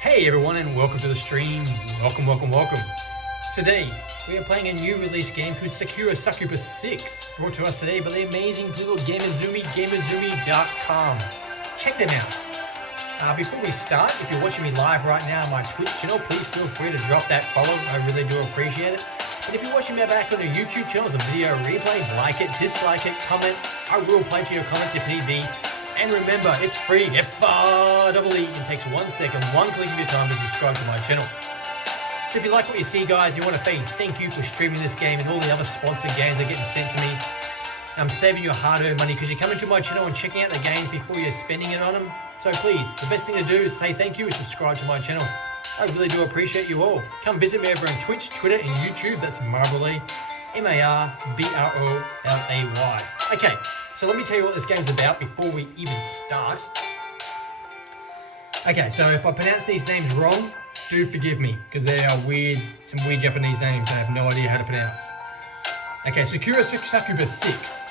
Hey everyone and welcome to the stream. Welcome. Today, we are playing a new release game called Sakura Succubus 6, brought to us today by the amazing little Gamuzumi, Gamuzumi.com. Check them out. Before we start, if you're watching me live right now on my Twitch channel, please feel free to drop that follow. I really do appreciate it. And if you're watching me back on the YouTube channel as a video replay, like it, dislike it, comment. I will reply to your comments if need be. And remember, it's free, F-R-E-E. It takes 1 second, one click of your time to subscribe to my channel. So if you like what you see, guys, you want to thank you for streaming this game and all the other sponsored games that are getting sent to me. I'm saving your hard-earned money because you're coming to my channel and checking out the games before you're spending it on them. So please, the best thing to do is say thank you and subscribe to my channel. I really do appreciate you all. Come visit me over on Twitch, Twitter, and YouTube. That's Marbley, M-A-R-B-R-O-L-A-Y. Okay. So let me tell you what this game's about before we even start. Okay, so if I pronounce these names wrong, do forgive me, because they are some weird Japanese names I have no idea how to pronounce. Okay, Sakura Succubus 6.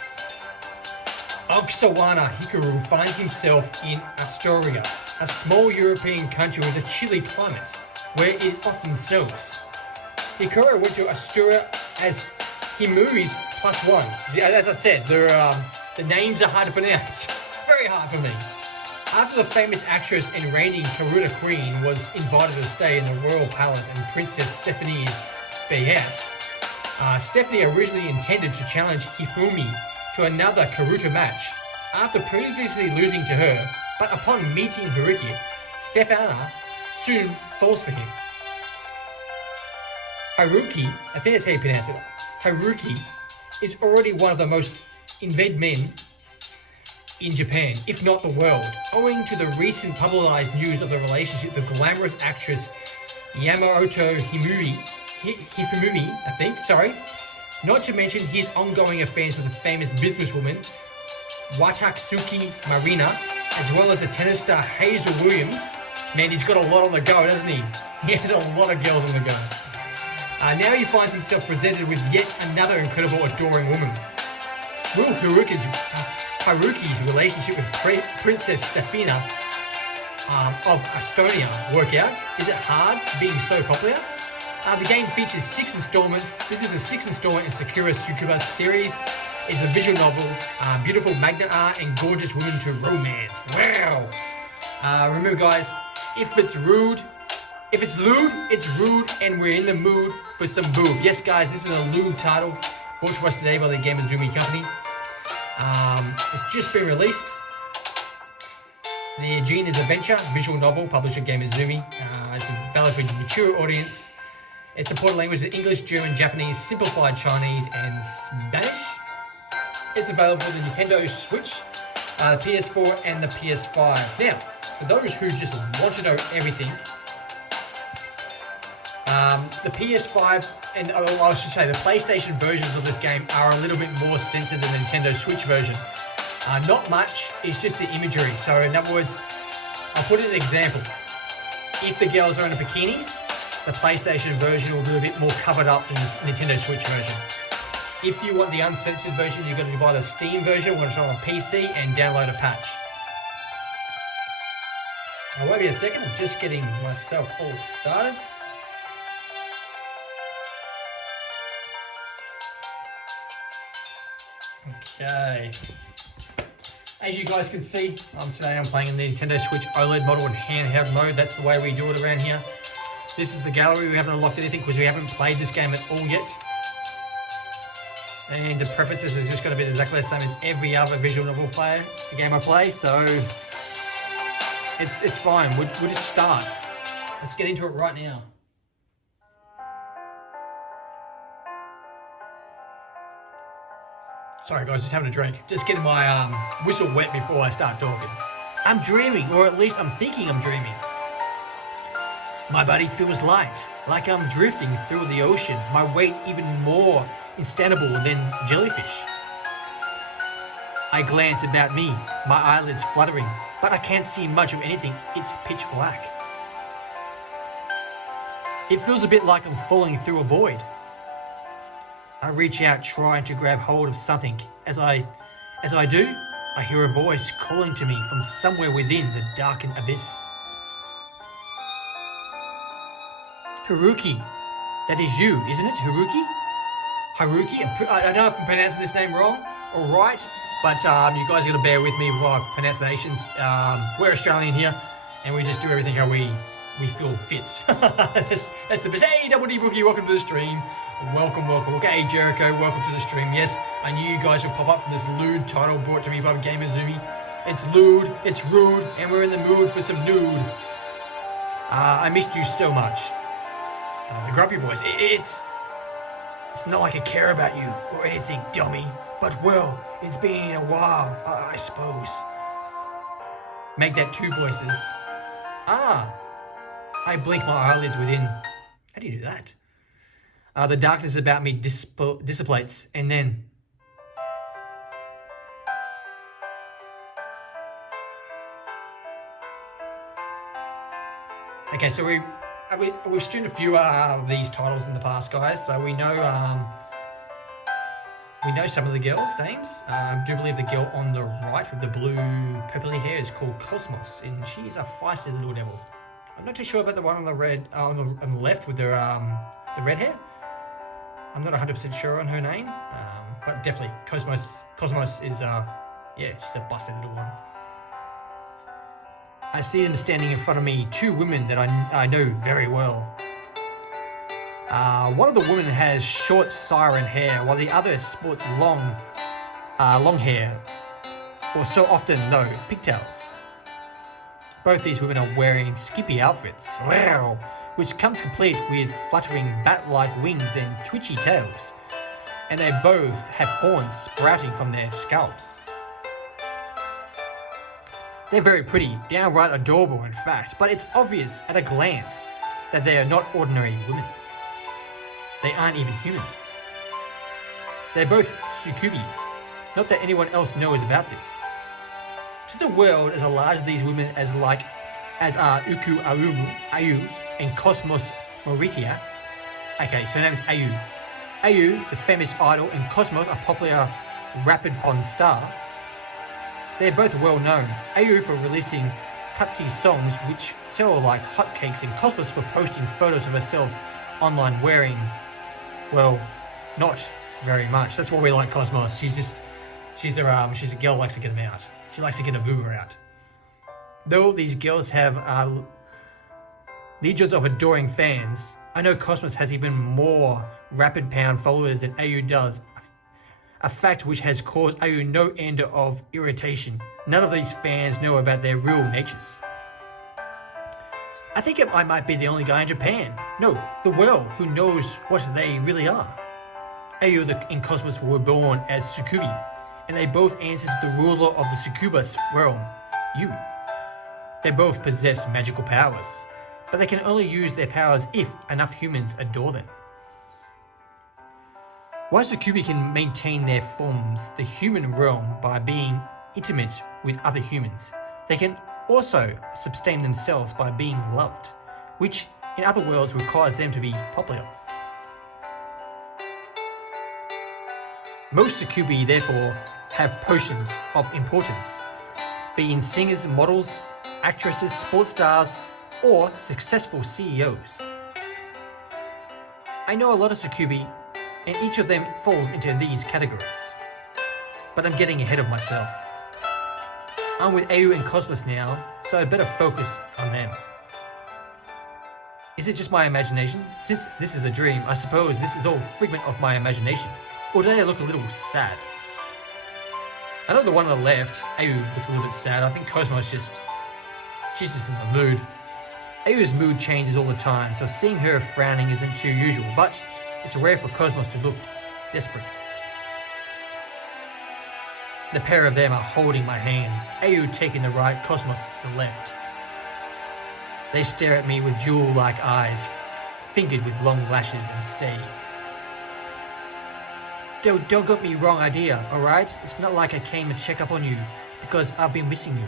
Oksawana Hikaru finds himself in Astoria, a small European country with a chilly climate, where it often snows. Hikaru went to Astoria as Himui's +1. As I said, the names are hard to pronounce. Very hard for me. After the famous actress and reigning Karuta Queen was invited to stay in the royal palace and Princess Stephanie's behest, Stephanie originally intended to challenge Hifumi to another Karuta match. After previously losing to her, but upon meeting Haruki, Stephana soon falls for him. Haruki, I think that's how you pronounce it. Haruki is already one of the most invade men in Japan, if not the world, owing to the recent publicized news of the relationship with glamorous actress Yamamoto Hifumi, not to mention his ongoing affairs with the famous businesswoman Wataksuki Marina, as well as the tennis star Hazel Williams. Man, he's got a lot on the go, doesn't he? He has a lot of girls on the go. Now he finds himself presented with yet another incredible, adoring woman. Will Haruki's relationship with Princess Stefina of Estonia work out? Is it hard being so popular? The game features 6 installments. This is the 6th installment in Sakura Succubus series. It's a visual novel, beautiful magnet art, and gorgeous women to romance. Wow! Remember, guys, if it's lewd, it's rude, and we're in the mood for some boob. Yes, guys, this is a lewd title, brought to us today by the Gamuzumi company. It's just been released. The Gina's Adventure visual novel, published at Gamuzumi. It's valid for a mature audience. It's supported languages English, German, Japanese, simplified Chinese, and Spanish. It's available for the Nintendo Switch, the PS4, and the PS5. Now, for those who just want to know everything, the PS5 and I should say the PlayStation versions of this game are a little bit more censored than the Nintendo Switch version. Not much, it's just the imagery. So in other words, I'll put in an example. If the girls are in bikinis, the PlayStation version will be a bit more covered up than the Nintendo Switch version. If you want the uncensored version, you've got to buy the Steam version, which is on PC, and download a patch. Now, wait a second, I'm just getting myself all started. Okay, as you guys can see, today I'm playing in the Nintendo Switch OLED model in handheld mode. That's the way we do it around here. This is the gallery. We haven't unlocked anything because we haven't played this game at all yet. And the preferences is just going to be exactly the same as every other visual novel game I play. So it's fine. We'll just start. Let's get into it right now. Sorry guys, just having a drink. Just getting my whistle wet before I start talking. I'm dreaming, or at least I'm thinking I'm dreaming. My body feels light, like I'm drifting through the ocean, my weight even more unstandable than jellyfish. I glance about me, my eyelids fluttering, but I can't see much of anything. It's pitch black. It feels a bit like I'm falling through a void. I reach out trying to grab hold of something. As I do, I hear a voice calling to me from somewhere within the darkened abyss. Haruki. That is you, isn't it, Haruki? Haruki? I don't know if I'm pronouncing this name wrong or right, but you guys are going to bear with me with our pronunciations. We're Australian here, and we just do everything how we feel fits. that's the best. Hey, Double D Bookie, welcome to the stream. Welcome. Okay, Jericho, welcome to the stream. Yes, I knew you guys would pop up for this lewd title brought to me by Gamuzumi. It's lewd, it's rude, and we're in the mood for some nude. I missed you so much. The grumpy voice. It's not like I care about you or anything, dummy. But well, it's been a while, I suppose. Make that two voices. I blink my eyelids within. How do you do that? The darkness about me dissipates, and then... Okay, so we've streamed a few of these titles in the past, guys. So we know some of the girls' names. I do believe the girl on the right with the blue purpley hair is called Cosmos, and she's a feisty little devil. I'm not too sure about the one on the red on the left with the red hair. I'm not 100% sure on her name, but definitely Cosmos is she's a busty little one. I see them standing in front of me, two women that I know very well. One of the women has short siren hair, while the other sports long hair, or so often though, pigtails. Both these women are wearing skippy outfits, wow, which comes complete with fluttering bat-like wings and twitchy tails. And they both have horns sprouting from their scalps. They're very pretty, downright adorable in fact, but it's obvious at a glance that they are not ordinary women. They aren't even humans. They're both succubi, not that anyone else knows about this. To the world as large as these women as are Uku Ayu and Cosmos Moritia. Okay, so her name is Ayu. Ayu, the famous idol, and Cosmos, a popular rapid pond star. They're both well known. Ayu for releasing cutsy songs which sell like hotcakes, and Cosmos for posting photos of herself online wearing, well, not very much. That's why we like Cosmos. She's a girl who likes to get them out. She likes to get a booba out. Though these girls have legions of adoring fans, I know Cosmos has even more rapid pound followers than Ayu does. A fact which has caused Ayu no end of irritation. None of these fans know about their real natures. I think I might be the only guy in Japan, no, the world, who knows what they really are. Ayu and Cosmos were born as succubi, and they both answer to the ruler of the succubus realm, Yuri. They both possess magical powers, but they can only use their powers if enough humans adore them. While succubi can maintain their forms, the human realm, by being intimate with other humans, they can also sustain themselves by being loved, which in other worlds requires them to be popular. Most succubi therefore have potions of importance, being singers, models, actresses, sports stars, or successful CEOs. I know a lot of succubi, and each of them falls into these categories. But I'm getting ahead of myself. I'm with Ayu and Cosmos now, so I'd better focus on them. Is it just my imagination? Since this is a dream, I suppose this is all figment of my imagination. Or do they look a little sad? I know the one on the left, Ayu, looks a little bit sad. I think Cosmos she's just in the mood. Ayu's mood changes all the time, so seeing her frowning isn't too usual, but it's rare for Cosmos to look desperate. The pair of them are holding my hands, Ayu taking the right, Cosmos the left. They stare at me with jewel-like eyes, fingered with long lashes, and say, Don't get me wrong idea, alright? It's not like I came to check up on you, because I've been missing you.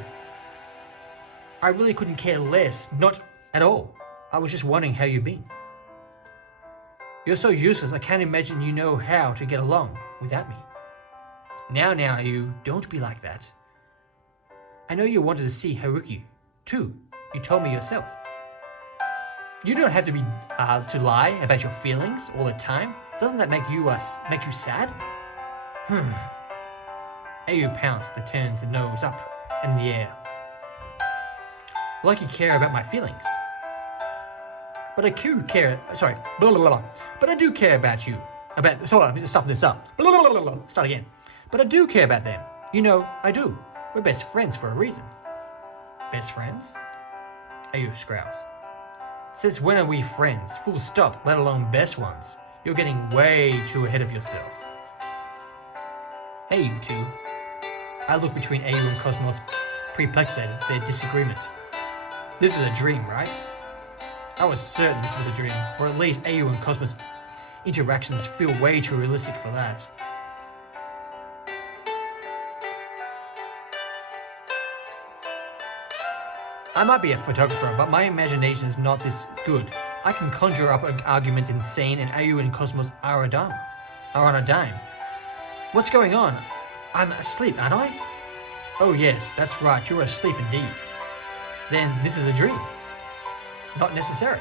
I really couldn't care less, not at all. I was just wondering how you've been. You're so useless, I can't imagine you know how to get along without me. Now, you don't be like that. I know you wanted to see Haruki, too. You told me yourself. You don't have to be to lie about your feelings all the time. Doesn't that make you sad? Ayu pounced, that turns the nose up and in the air. Like you care about my feelings. But I do care. Sorry. Blah, blah, blah. But I do care about you. Sorry, stuff this up. Blah, blah, blah, blah. Start again. But I do care about them. You know, I do. We're best friends for a reason. Best friends? Ayu scowls. Since when are we friends? Full stop, let alone best ones. You're getting way too ahead of yourself. Hey, you two. I look between Ayu and Cosmos, perplexed at their disagreement. This is a dream, right? I was certain this was a dream, or at least Ayu and Cosmos' interactions feel way too realistic for that. I might be a photographer, but my imagination is not this good. I can conjure up arguments insane, and Ayu and Cosmos are on a dime. What's going on? I'm asleep, aren't I? Oh yes, that's right, you're asleep indeed. Then this is a dream. Not necessary.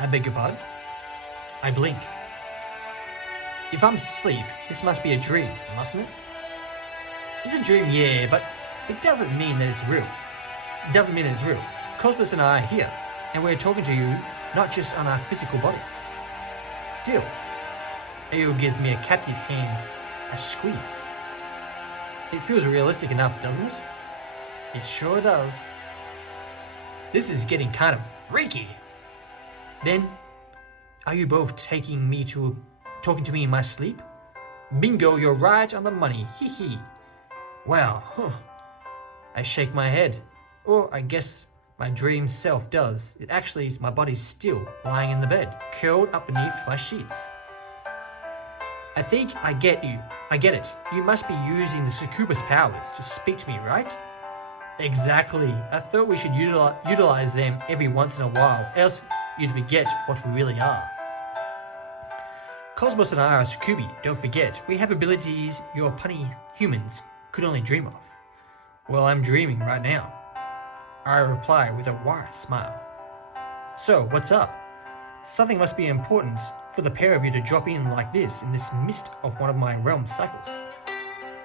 I beg your pardon? I blink. If I'm asleep, this must be a dream, mustn't it? It's a dream, yeah, but it doesn't mean that it's real. It doesn't mean it's real. Cosmos and I are here, and we're talking to you, not just on our physical bodies. Still, Ayu gives me a captive hand, a squeeze. It feels realistic enough, doesn't it? It sure does. This is getting kind of freaky. Then, are you both talking to me in my sleep? Bingo, you're right on the money. Hee hee. Wow. I shake my head. Or I guess my dream self does. It actually is my body still lying in the bed, curled up beneath my sheets. I think I get you. I get it. You must be using the Succubus powers to speak to me, right? Exactly. I thought we should utilize them every once in a while, else you'd forget what we really are. Cosmos and I are Succubi, don't forget. We have abilities your punny humans could only dream of. Well, I'm dreaming right now. I reply with a wide smile. So, what's up? Something must be important for the pair of you to drop in like this in this midst of one of my realm cycles.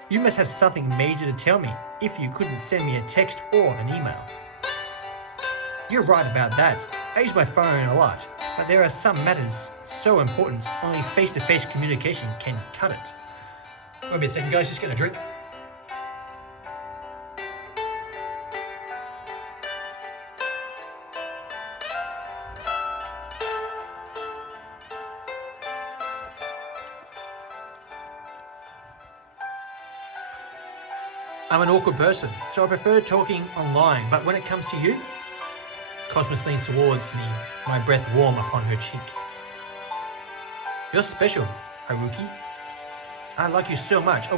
You must have something major to tell me if you couldn't send me a text or an email. You're right about that. I use my phone a lot, but there are some matters so important only face-to-face communication can cut it. Wait a second, guys, just get a drink. I'm an awkward person, so I prefer talking online, but when it comes to you, Cosmos leans towards me, my breath warm upon her cheek. You're special, Haruki. I like you so much, I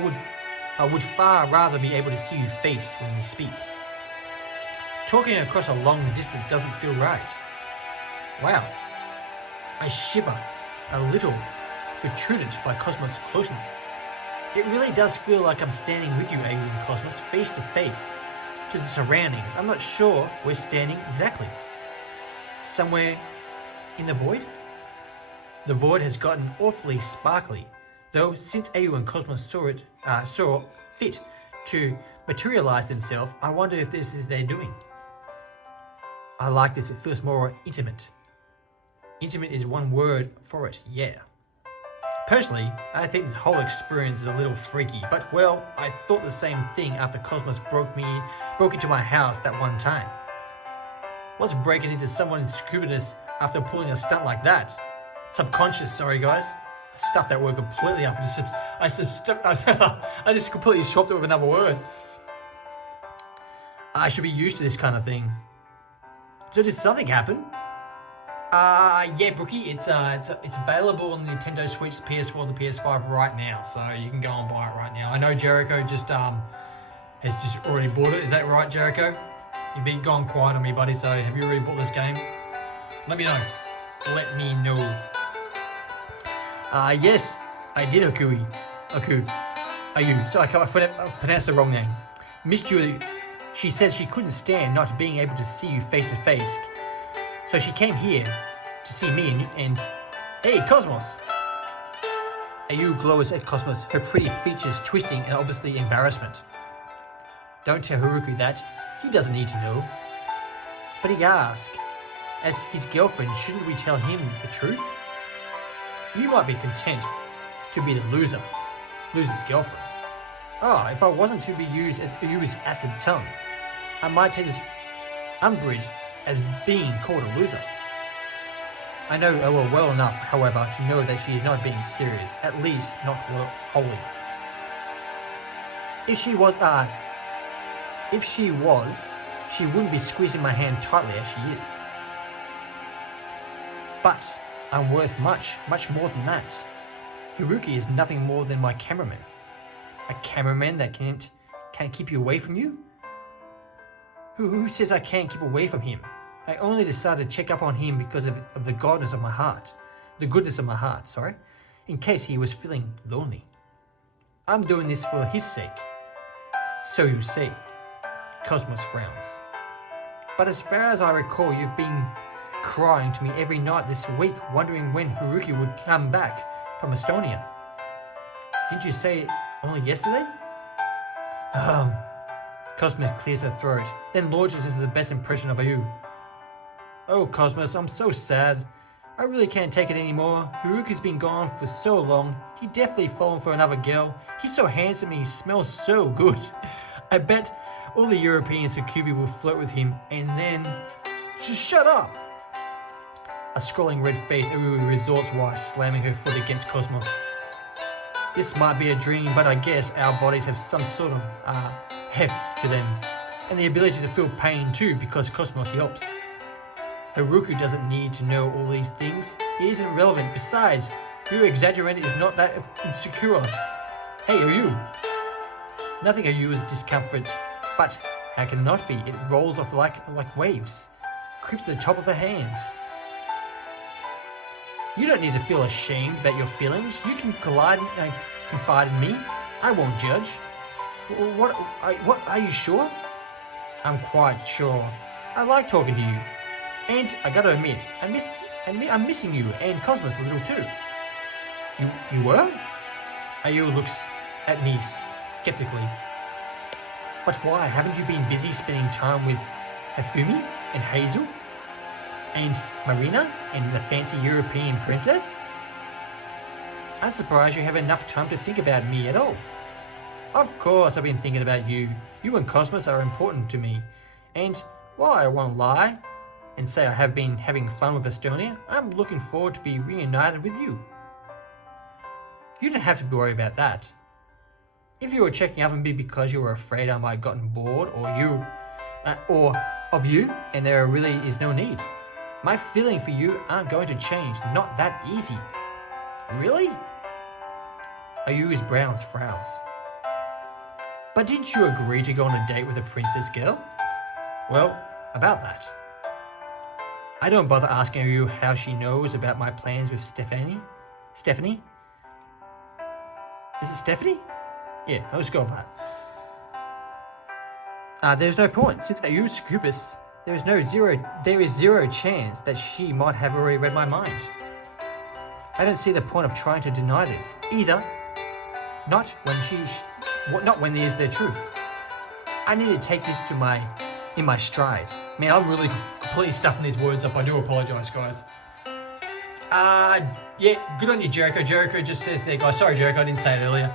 would far rather be able to see you face when we speak. Talking across a long distance doesn't feel right. Wow. I shiver, a little, protruded by Cosmos' closeness. It really does feel like I'm standing with you, Ayu and Cosmos, face to face, to the surroundings. I'm not sure we're standing exactly. Somewhere in the void? The void has gotten awfully sparkly, though since Ayu and Cosmos saw fit to materialize themselves, I wonder if this is their doing. I like this, it feels more intimate. Intimate is one word for it, yeah. Personally, I think this whole experience is a little freaky, but well, I thought the same thing after Cosmos broke into my house that one time. What's breaking into someone's scubaness after pulling a stunt like that? Subconscious, sorry guys. I stuffed that word completely up. I just completely swapped it with another word. I should be used to this kind of thing. So did something happen? Yeah, Brookie, it's available on the Nintendo Switch, PS4, and the PS5 right now, so you can go and buy it right now. I know Jericho has just already bought it. Is that right, Jericho? You've been gone quiet on me, buddy. So have you already bought this game? Let me know. Let me know. Yes, I did, Ayu. So I pronounced the wrong name. Miss Julie, she said she couldn't stand not being able to see you face to face. So she came here to see me and hey, Cosmos! Ayu glowers at Cosmos, her pretty features twisting and obviously embarrassment. Don't tell Haruki that. He doesn't need to know. But he asks, as his girlfriend, shouldn't we tell him the truth? You might be content to be the loser's girlfriend. Oh, if I wasn't to be used as Ayu's acid tongue, I might take this umbrage as being called a loser. I know her well enough, however, to know that she is not being serious, at least not wholly. If she was, she wouldn't be squeezing my hand tightly as she is. But I'm worth much more than that. Haruki is nothing more than my cameraman. A cameraman that can't keep you away from you? Who says I can't keep away from him? I only decided to check up on him because of the goodness of my heart. In case he was feeling lonely. I'm doing this for his sake. So you say. Cosmos frowns. But as far as I recall, you've been crying to me every night this week, wondering when Haruki would come back from Estonia. Didn't you say it only yesterday? Cosmos clears her throat, then launches into the best impression of Ayu. Oh, Cosmos, I'm so sad. I really can't take it anymore. Haruki's been gone for so long. He definitely fallen for another girl. He's so handsome and he smells so good. I bet all the European Succubus will flirt with him and then... Just shut up! A scrolling red face Ayu resorts while slamming her foot against Cosmos. This might be a dream, but I guess our bodies have some sort of heft to them. And the ability to feel pain too, because Cosmos helps. Haruki doesn't need to know all these things. He isn't relevant. Besides, you exaggerated is not that insecure. Hey, Ayu. Nothing Ayu is discomfort, but how can it not be? It rolls off like waves. Creeps to the top of the hand. You don't need to feel ashamed about your feelings. You can confide in me. I won't judge. What? Are you sure? I'm quite sure. I like talking to you. And I gotta admit, I'm missing you and Cosmos a little too. You were? Ayu looks at me skeptically. But why? Haven't you been busy spending time with Hifumi and Hazel? And Marina and the fancy European princess? I'm surprised you have enough time to think about me at all. Of course I've been thinking about you. You and Cosmos are important to me. And while I won't lie and say I have been having fun with Estonia, I'm looking forward to be reunited with you. You don't have to worry about that. If you were checking up on me because you were afraid I might have gotten bored or of you and there really is no need. My feeling for you aren't going to change, not that easy. Really? Ayu's brows frowns. But didn't you agree to go on a date with a princess girl? Well, about that. I don't bother asking Ayu how she knows about my plans with Stephanie? Is it Stephanie? Yeah, I'll just go with that. There's no point. Since Ayu Succubus, there is zero chance that she might have already read my mind. I don't see the point of trying to deny this either. Not when there's the truth. I need to take this in my stride. Man, I'm really completely stuffing these words up. I do apologize, guys. Yeah, good on you, Jericho. Jericho just says there, guys. Sorry, Jericho, I didn't say it earlier.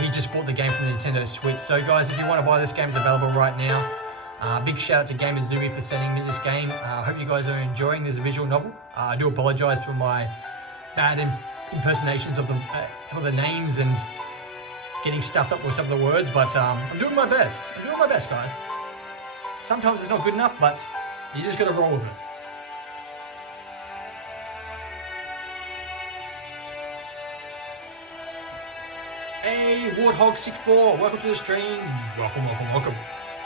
He just bought the game from the Nintendo Switch. So, guys, if you want to buy this game, it's available right now. Big shout out to Gamuzumi for sending me this game. I hope you guys are enjoying this visual novel. I do apologize for my bad impersonations of some of the names and getting stuffed up with some of the words, but I'm doing my best. I'm doing my best, guys. Sometimes it's not good enough, but you just gotta roll with it. Hey, Warthog64, welcome to the stream. Welcome.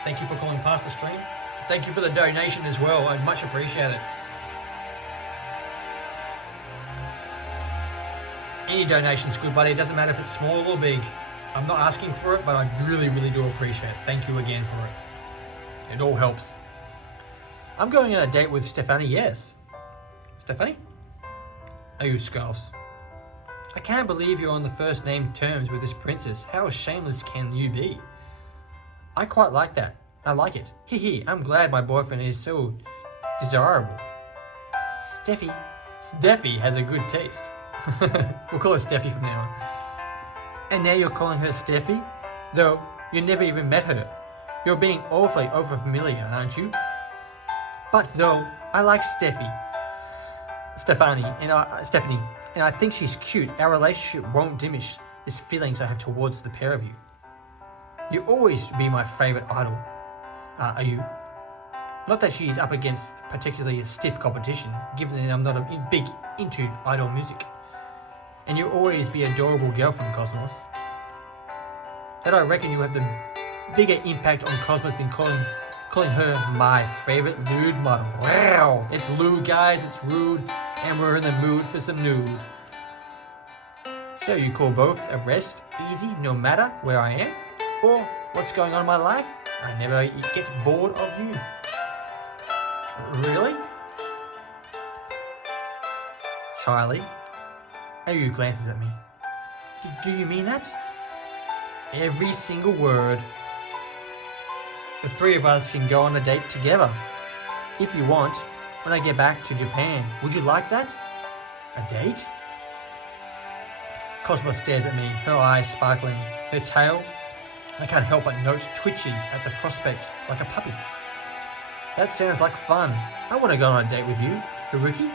Thank you for calling past the stream. Thank you for the donation as well. I much appreciate it. Any donation's good, buddy. It doesn't matter if it's small or big. I'm not asking for it, but I really do appreciate it. Thank you again for it. It all helps. I'm going on a date with Stephanie, yes. Stephanie? Ayu scoffs. I can't believe you're on the first name terms with this princess. How shameless can you be? I quite like that. I like it. Hee, I'm glad my boyfriend is so desirable. Steffi has a good taste. We'll call her Steffi from now on. And now you're calling her Steffi? Though you never even met her. You're being awfully over-familiar, aren't you? But though, I like Stephanie, and I think she's cute. Our relationship won't diminish these feelings I have towards the pair of you. You'll always be my favourite idol, are you? Not that she's up against particularly a stiff competition, given that I'm not big into idol music. And you'll always be an adorable girlfriend, Cosmos. That I reckon you have the bigger impact on Cosmos than calling her my favourite lewd model. Wow! It's lewd, guys, it's rude, and we're in the mood for some nude. So you call both a rest easy no matter where I am? Or what's going on in my life? I never get bored of you. Really? Shyly, Ayu glances at me. Do you mean that? Every single word. The three of us can go on a date together. If you want, when I get back to Japan. Would you like that? A date? Cosmos stares at me, her eyes sparkling. Her tail, I can't help but note, twitches at the prospect like a puppy's. That sounds like fun. I want to go on a date with you, Haruki.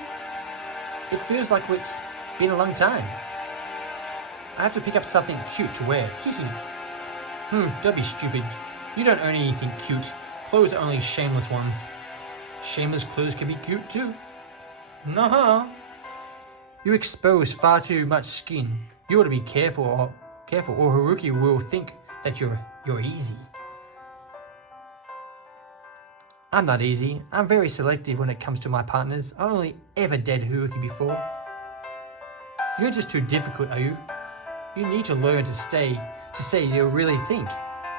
It feels like it's been a long time. I have to pick up something cute to wear. Hihi. Don't be stupid. You don't own anything cute. Clothes are only shameless ones. Shameless clothes can be cute too. Nah. You expose far too much skin. You ought to be careful or Haruki will think that you're easy. I'm not easy. I'm very selective when it comes to my partners. I only ever dated Haruki before. You're just too difficult, are you? You need to learn to say you really think,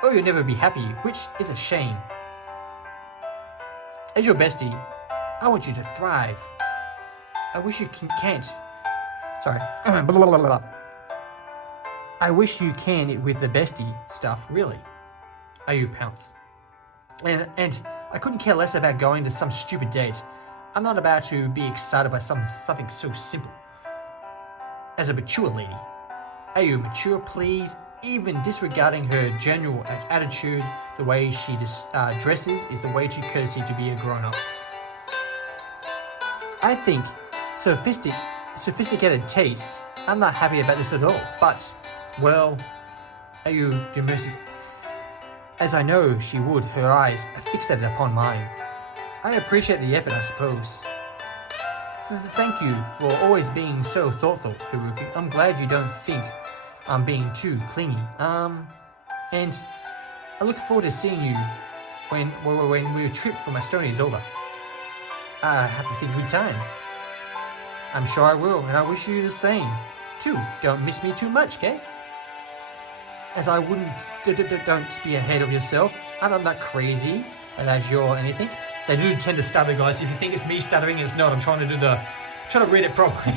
or you'll never be happy, which is a shame. As your bestie, I want you to thrive. I wish you can't. Sorry. I wish you can with the bestie stuff, really. Ayu pounce. And I couldn't care less about going to some stupid date. I'm not about to be excited by something so simple. As a mature lady, Ayu, mature please, even disregarding her general attitude, the way she dresses is the way too courtesy to be a grown-up. I think sophisticated tastes, I'm not happy about this at all, but, well, Ayu demurs, as I know she would, her eyes are fixated upon mine. I appreciate the effort, I suppose. So thank you for always being so thoughtful, Haruki. I'm glad you don't think I'm being too clingy. And I look forward to seeing you when your trip from Estonia is over. I have to think good time. I'm sure I will, and I wish you the same. Too, don't miss me too much, okay? As I wouldn't, don't be ahead of yourself. I'm not crazy, as you're anything. They do tend to stutter, guys. If you think it's me stuttering, it's not. I'm trying to read it properly.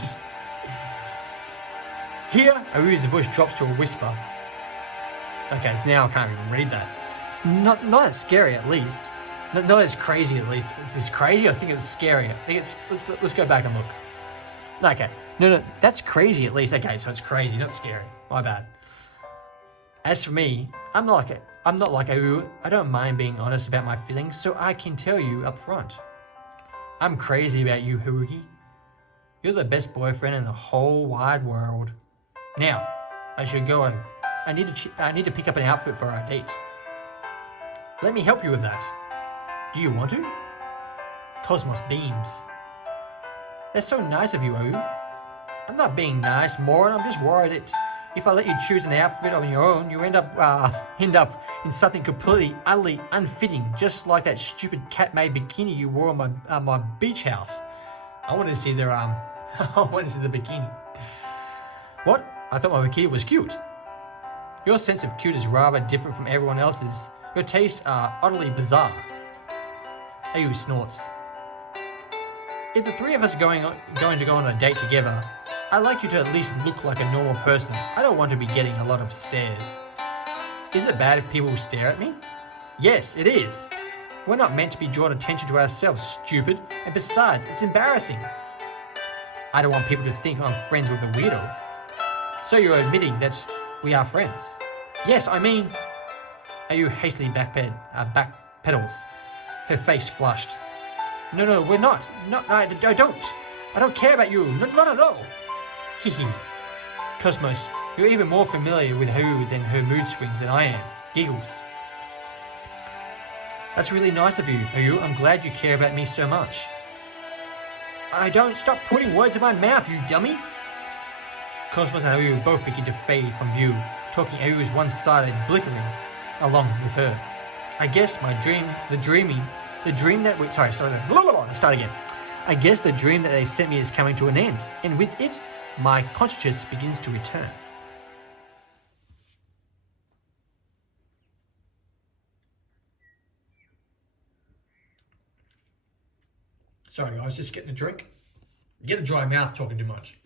Here, Ayu's voice drops to a whisper. Okay, now I can't even read that. Not as scary, at least. Not as crazy, at least. Is this crazy? I was thinking it was scary. I think it's. Let's go back and look. Okay, no, that's crazy, at least. Okay, so it's crazy, not scary. My bad. As for me, I'm not like Ayu. I don't mind being honest about my feelings, so I can tell you up front. I'm crazy about you, Haruki. You're the best boyfriend in the whole wide world. Now, I should go. I need to pick up an outfit for our date. Let me help you with that. Do you want to? Cosmos beams. That's so nice of you, Ayu. I'm not being nice, Morin. I'm just worried that if I let you choose an outfit on your own, you end up in something completely, utterly unfitting, just like that stupid cat-made bikini you wore on my beach house. I wanted to see their I wanted to see the bikini. What? I thought my bikini was cute. Your sense of cute is rather different from everyone else's. Your tastes are utterly bizarre. Ayu snorts. If the three of us are going to go on a date together, I'd like you to at least look like a normal person. I don't want to be getting a lot of stares. Is it bad if people stare at me? Yes, it is. We're not meant to be drawing attention to ourselves, stupid. And besides, it's embarrassing. I don't want people to think I'm friends with a weirdo. So you're admitting that we are friends? Yes, I mean... Are you hastily backpedals? Her face flushed. No, we're not. No, I don't. I don't care about you. Not at all. Hehe. Cosmos, you're even more familiar with her mood swings than I am. Giggles. That's really nice of you, Ayu. I'm glad you care about me so much. I don't. Stop putting words in my mouth, you dummy. Cosmos and Ayu both begin to fade from view, talking Ayu's one-sided blinkering along with her. I guess the dream that they sent me is coming to an end, and with it, my consciousness begins to return. Sorry guys, just getting a drink. Get a dry mouth talking too much.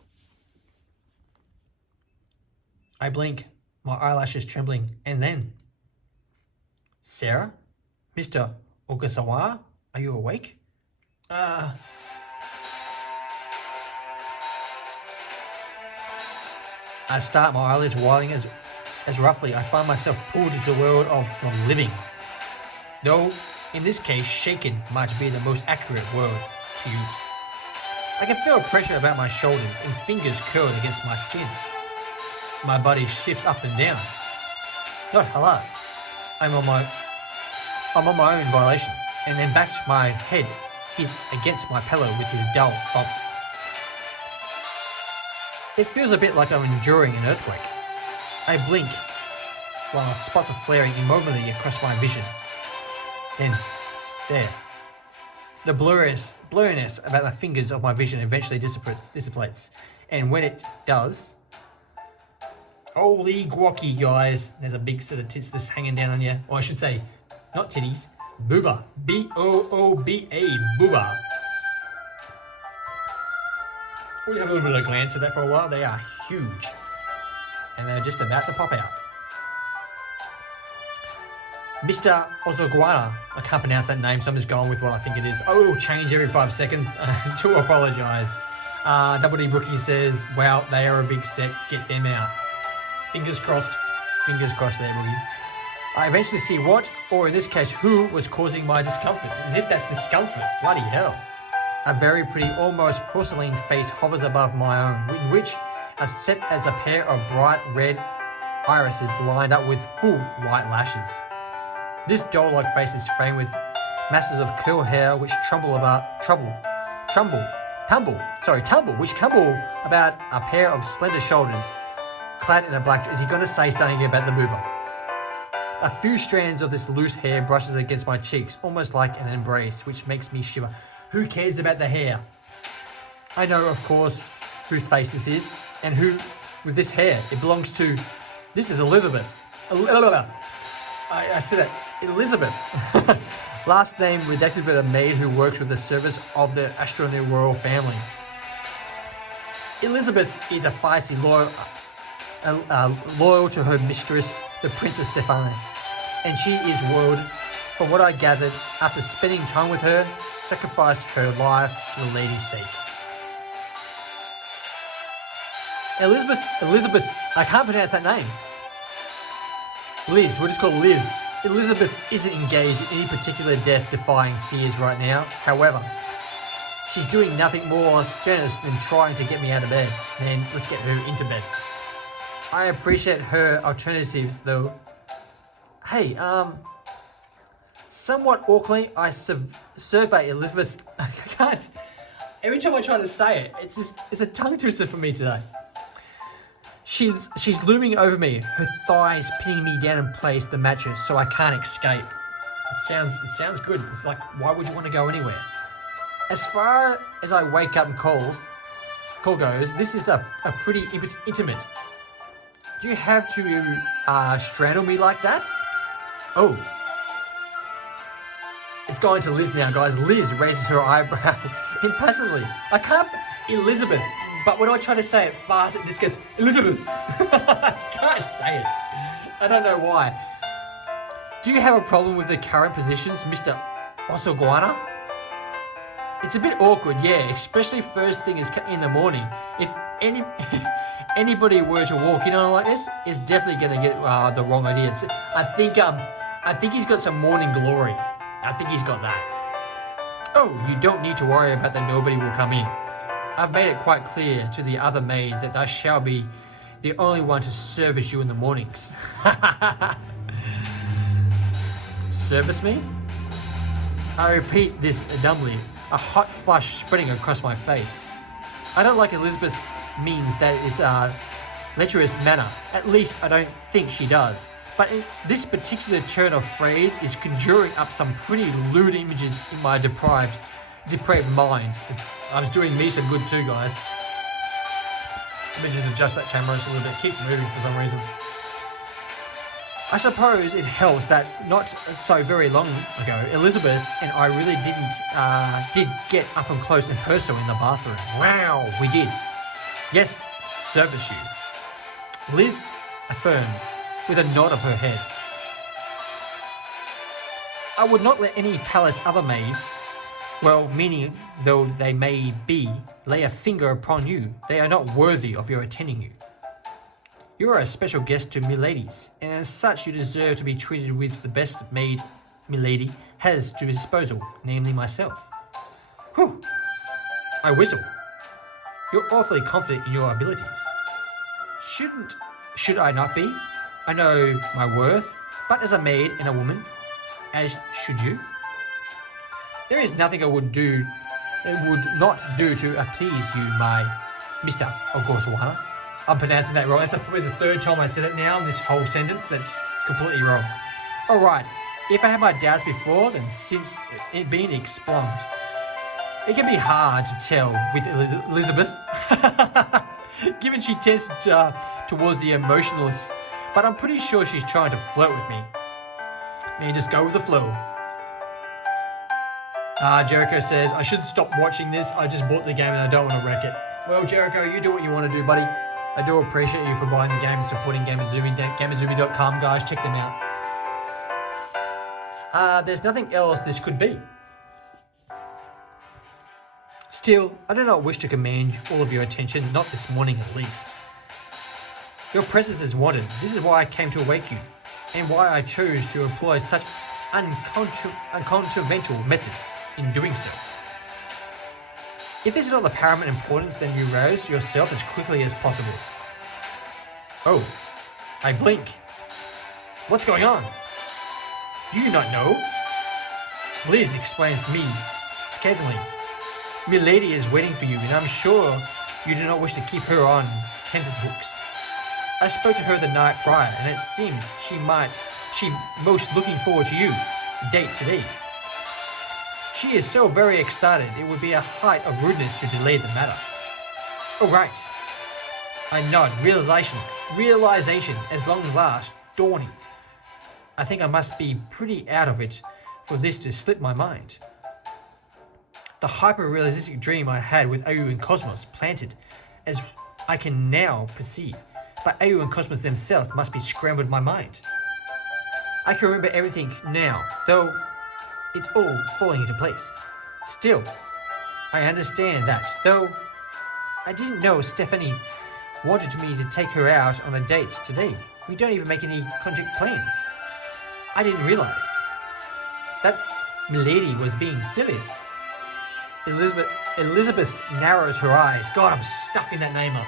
I blink, my eyelashes trembling, and then... Sarah? Mr. Okasawa? Are you awake? I start, my eyelids widening as roughly I find myself pulled into the world of the living. Though, in this case, shaken might be the most accurate word to use. I can feel pressure about my shoulders and fingers curled against my skin. My body shifts up and down. Not alas. I'm on my own violation, and then back my head is against my pillow with his dull thump. It feels a bit like I'm enduring an earthquake. I blink while spots are flaring immobily across my vision. Then stare. The blurriness about the fingers of my vision eventually dissipates, and when it does, holy guacky, guys! There's a big set of tits that's hanging down on you. Or I should say, not titties, booba. B-O-O-B-A, booba. We have a little bit of a glance at that for a while. They are huge, and they're just about to pop out. Mr. Ozoguana, I can't pronounce that name, so I'm just going with what I think it is. Oh, it'll change every 5 seconds. To apologise. Double D Bookie says, wow, they are a big set. Get them out. Fingers crossed there, Boogie. I eventually see what, or in this case, who was causing my discomfort. As if that's discomfort. Bloody hell. A very pretty, almost porcelain face hovers above my own, in which are set as a pair of bright red irises lined up with full white lashes. This doll-like face is framed with masses of curl hair which tumble about a pair of slender shoulders, clad in a black dress. Is he going to say something about the booba? A few strands of this loose hair brushes against my cheeks, almost like an embrace, which makes me shiver. Who cares about the hair? I know, of course, whose face this is, and who, with this hair, it belongs to. This is Elizabeth. I said that. Elizabeth. Last name redacted by a maid who works with the service of the astronomy royal family. Elizabeth is a feisty, loyal to her mistress, the Princess Stefani, and she is world. From what I gathered, after spending time with her, sacrificed her life to the lady's sake. Elizabeth, I can't pronounce that name. Liz, we'll just call her Liz. Elizabeth isn't engaged in any particular death-defying fears right now. However, she's doing nothing more strenuous than trying to get me out of bed. Man, let's get her into bed. I appreciate her alternatives, though. Hey, somewhat awkwardly, I survey Elizabeth's... I can't... Every time I try to say it, it's a tongue twister for me today. She's looming over me, her thighs pinning me down in place to match her, so I can't escape. It sounds good. It's like, why would you want to go anywhere? As far as I wake up and call goes, this is a pretty intimate. Do you have to straddle me like that? Oh. It's going to Liz now, guys. Liz raises her eyebrow implicitly. I can't Elizabeth, but when I try to say it fast, it just gets Elizabeth. I can't say it. I don't know why. Do you have a problem with the current positions, Mr. Osoguana? It's a bit awkward, yeah, especially first thing is in the morning. If anybody were to walk in on it like this, it's definitely going to get the wrong idea. I think he's got some morning glory. I think he's got that. Oh, you don't need to worry about that nobody will come in. I've made it quite clear to the other maids that I shall be the only one to service you in the mornings. Service me? I repeat this dumbly, a hot flush spreading across my face. I don't like Elizabeth's means that is lecherous manner. At least I don't think she does. But this particular turn of phrase is conjuring up some pretty lewd images in my depraved mind. I was doing me some good too, guys. Let me just adjust that camera just a little bit. It keeps moving for some reason. I suppose it helps that not so very long ago, Elizabeth and I really did get up and close and personal in the bathroom. Wow, we did. Yes, service you. Liz affirms with a nod of her head. I would not let any palace other maids, well, meaning though they may be, lay a finger upon you. They are not worthy of your attending you. You are a special guest to miladies, and as such you deserve to be treated with the best maid milady has to disposal, namely myself. Whew! I whistle. You're awfully confident in your abilities. Should I not be? I know my worth, but as a maid and a woman, as should you. There is nothing I would not do to appease you, my Mr. Ogoswana. I'm pronouncing that wrong. That's probably the third time I said it now in this whole sentence. That's completely wrong. Alright, if I had my doubts before, then since it being explained, it can be hard to tell with Elizabeth, given she tends towards the emotionless, but I'm pretty sure she's trying to flirt with me. Man, just go with the flow. Jericho says, I should stop watching this. I just bought the game and I don't want to wreck it. Well, Jericho, you do what you want to do, buddy. I do appreciate you for buying the game and supporting Gamuzumi. Gamuzumi.com, guys. Check them out. There's nothing else this could be. Still, I do not wish to command all of your attention, not this morning at least. Your presence is wanted. This is why I came to awake you, and why I chose to employ such unconventional methods in doing so. If this is not of paramount importance, then you rouse yourself as quickly as possible. Oh, I blink. What's going on? Do you not know? Liz explains to me, scathingly. Milady is waiting for you, and I'm sure you do not wish to keep her on tenterhooks. I spoke to her the night prior, and it seems she most looking forward to you, date today. She is so very excited, it would be a height of rudeness to delay the matter. Oh right. I nod, realization as long last, dawning. I think I must be pretty out of it for this to slip my mind. The hyper-realistic dream I had with Ayu and Cosmos planted, as I can now perceive, but Ayu and Cosmos themselves must be scrambled my mind. I can remember everything now, though it's all falling into place. Still, I understand that, though I didn't know Stephanie wanted me to take her out on a date today. We don't even make any contact plans. I didn't realize that Milady was being serious. Elizabeth narrows her eyes. God, I'm stuffing that name up.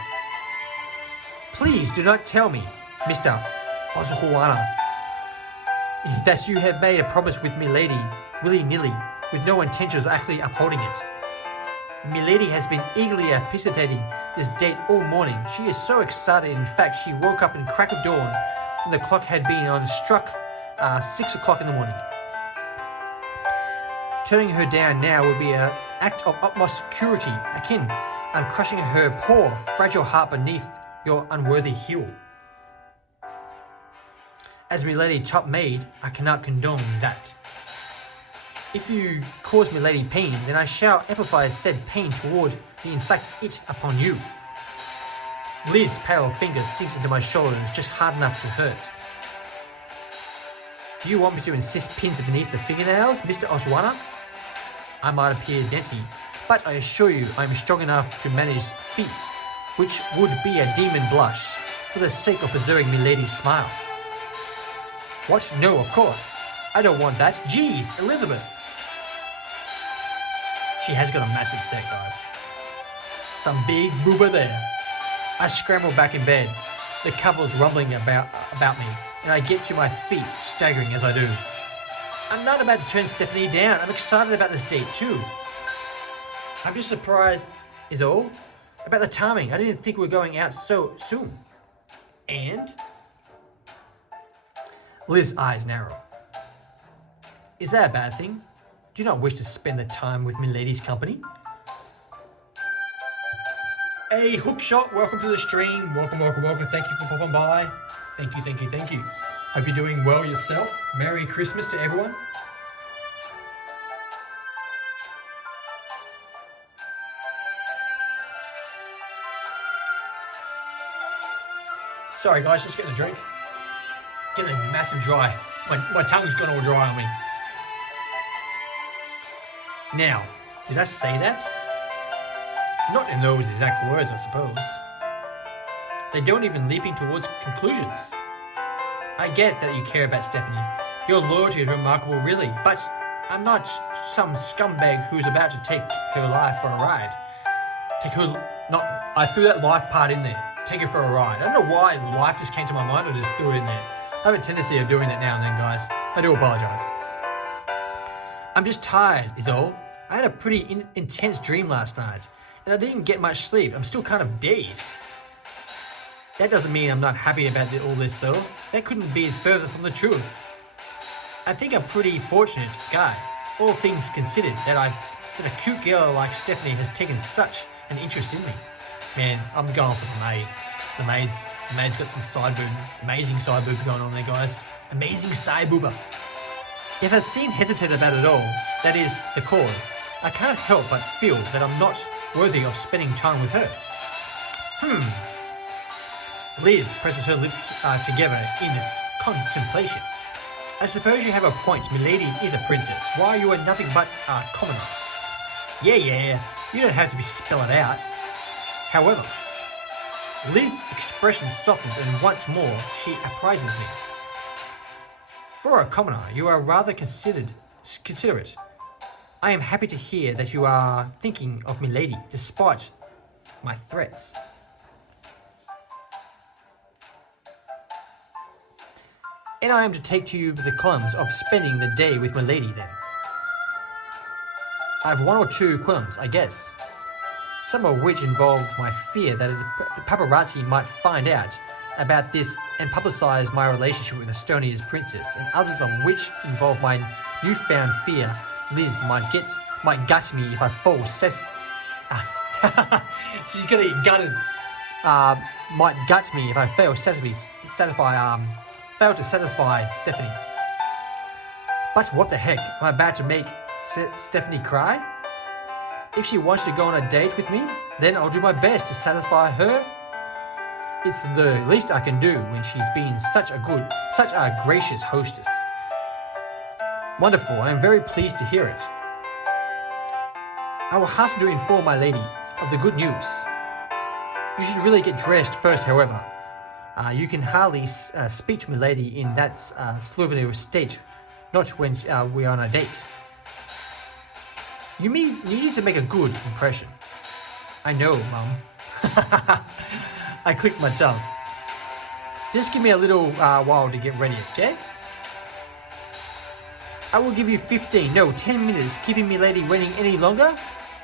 Please do not tell me, Mr. Ozukuwana, that you have made a promise with Milady willy-nilly, with no intentions of actually upholding it. Milady has been eagerly anticipating this date all morning. She is so excited, in fact, she woke up in crack of dawn when the clock had been struck 6 o'clock in the morning. Turning her down now would be an act of utmost security, akin and crushing her poor, fragile heart beneath your unworthy heel. As Milady top maid, I cannot condone that. If you cause milady pain, then I shall amplify said pain toward the inflict it upon you. Liz's pale finger sinks into my shoulders just hard enough to hurt. Do you want me to insist pins beneath the fingernails, Mr. Oswana? I might appear dainty, but I assure you I am strong enough to manage feats, which would be a demon blush, for the sake of preserving milady's smile. What? No, of course. I don't want that. Jeez, Elizabeth! She has got a massive set, guys. Some big booba there. I scramble back in bed, the covers rumbling about me, and I get to my feet, staggering as I do. I'm not about to turn Stephanie down. I'm excited about this date too. I'm just surprised, is all, about the timing. I didn't think we were going out so soon. And? Liz's eyes narrow. Is that a bad thing? Do you not wish to spend the time with milady's company? Hey, Hookshot, welcome to the stream. Welcome. Thank you for popping by. Thank you. Hope you're doing well yourself. Merry Christmas to everyone. Sorry guys, just getting a drink. Getting a massive dry. My tongue's gone all dry on me. Now, did I say that? Not in those exact words, I suppose. They don't even leaping towards conclusions. I get that you care about Stephanie. Your loyalty is remarkable, really, but I'm not some scumbag who's about to take her life for a ride. I threw that life part in there. Take her for a ride. I don't know why life just came to my mind, I just threw it in there. I have a tendency of doing that now and then, guys. I do apologize. I'm just tired, is all. I had a pretty intense dream last night, and I didn't get much sleep. I'm still kind of dazed. That doesn't mean I'm not happy about all this, though. That couldn't be further from the truth. I think I'm a pretty fortunate guy, all things considered, that a cute girl like Stephanie has taken such an interest in me. Man, I'm going for the maid. The maid's got some side boob, amazing side boob going on there, guys. Amazing side booba. If I seem hesitant about it all, that is the cause. I can't help but feel that I'm not worthy of spending time with her. Liz presses her lips together in contemplation. I suppose you have a point. Milady is a princess, while you are nothing but a commoner. Yeah, you don't have to spell it out. However, Liz's expression softens and once more she apprises me. For a commoner, you are rather considerate. I am happy to hear that you are thinking of milady, despite my threats. And I am to take to you the qualms of spending the day with milady then. I have one or two qualms, I guess. Some of which involve my fear that the paparazzi might find out about this and publicize my relationship with Estonia's princess, and others of which involve my newfound fear Liz might gut me if I fall she's gonna get gutted. Might gut me if I fail to satisfy Stephanie. But what the heck? Am I about to make Stephanie cry? If she wants to go on a date with me, then I'll do my best to satisfy her. It's the least I can do when she's been such a gracious hostess. Wonderful, I am very pleased to hear it. I will hasten to inform my lady of the good news. You should really get dressed first, however. You can hardly speak to milady in that slovenly state, not when we are on a date. You need to make a good impression. I know, Mum. I clicked my tongue. Just give me a little while to get ready, okay? I will give you 10 minutes. Keeping milady waiting any longer,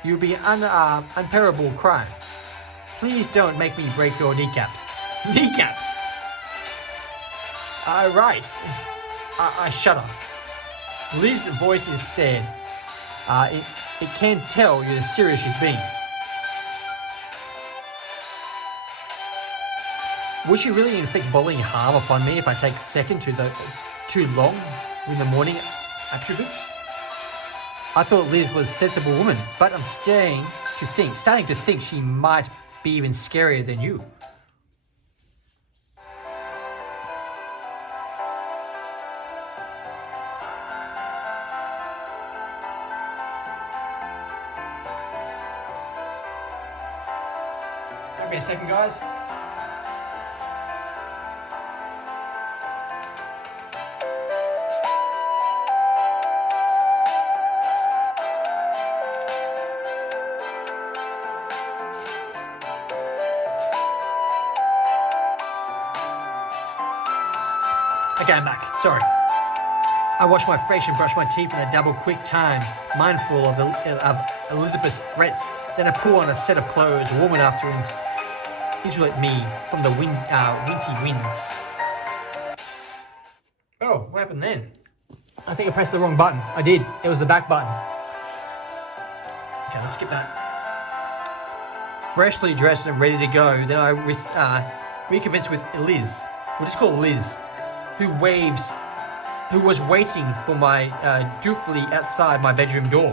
you'll be unbearable crime. Please don't make me break your kneecaps. Kneecaps? Right. I shudder. Liz's voice is stared. It can't tell you're serious she's being. Would she really inflict bodily harm upon me if I take second to the too long in the morning attributes? I thought Liz was a sensible woman, but I'm starting to think she might be even scarier than you. Give me a second, guys. Okay, I'm back. Sorry. I wash my face and brush my teeth in a double quick time, mindful of Elizabeth's threats. Then I pull on a set of clothes warm enough to insulate me from the windy winds. Oh, what happened then? I think I pressed the wrong button. I did. It was the back button. Okay, let's skip that. Freshly dressed and ready to go, then I recommence with Liz. We'll just call Liz. Who was waiting for my dutifully outside my bedroom door.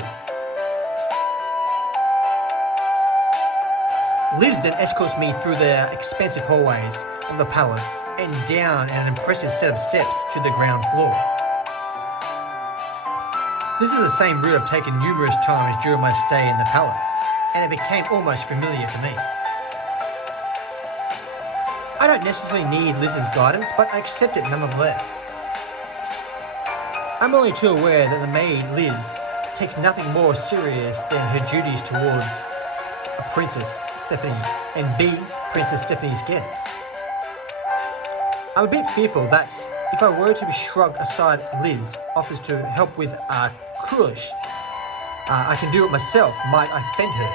Liz then escorts me through the expansive hallways of the palace and down an impressive set of steps to the ground floor. This is the same route I've taken numerous times during my stay in the palace, and it became almost familiar to me. I don't necessarily need Liz's guidance, but I accept it nonetheless. I'm only too aware that the maid, Liz, takes nothing more serious than her duties towards a Princess Stephanie and B, Princess Stephanie's guests. I'm a bit fearful that if I were to shrug aside Liz offers to help with Krulish, I can do it myself, might I offend her.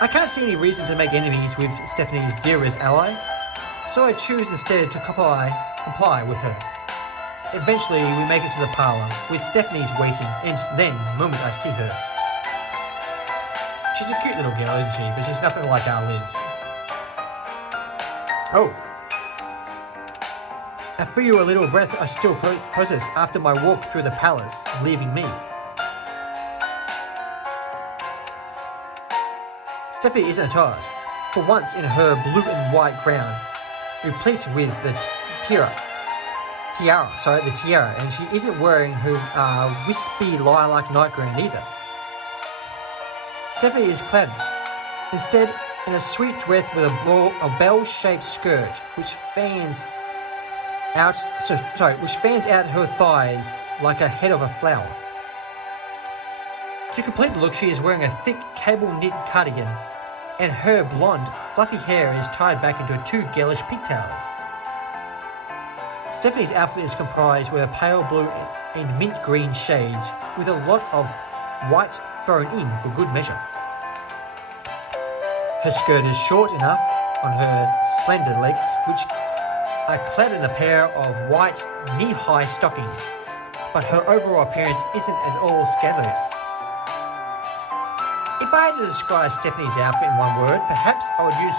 I can't see any reason to make enemies with Stephanie's dearest ally, so I choose instead to comply with her. Eventually, we make it to the parlour, with Stephanie's waiting, and then, the moment I see her. She's a cute little girl, isn't she? But she's nothing like our Liz. Oh. I feel a little breath I still possess after my walk through the palace, leaving me. Stephanie isn't attired, for once in her blue and white gown, replete with the tiara, and she isn't wearing her wispy lilac nightgown either. Stephanie is clad, instead, in a sweet dress with a bell-shaped skirt, which fans out her thighs like a head of a flower. To complete the look, she is wearing a thick cable-knit cardigan, and her blonde, fluffy hair is tied back into two girlish pigtails. Stephanie's outfit is comprised with a pale blue and mint green shades, with a lot of white thrown in for good measure. Her skirt is short enough on her slender legs, which are clad in a pair of white knee-high stockings, but her overall appearance isn't at all scandalous. If I had to describe Stephanie's outfit in one word, perhaps I would use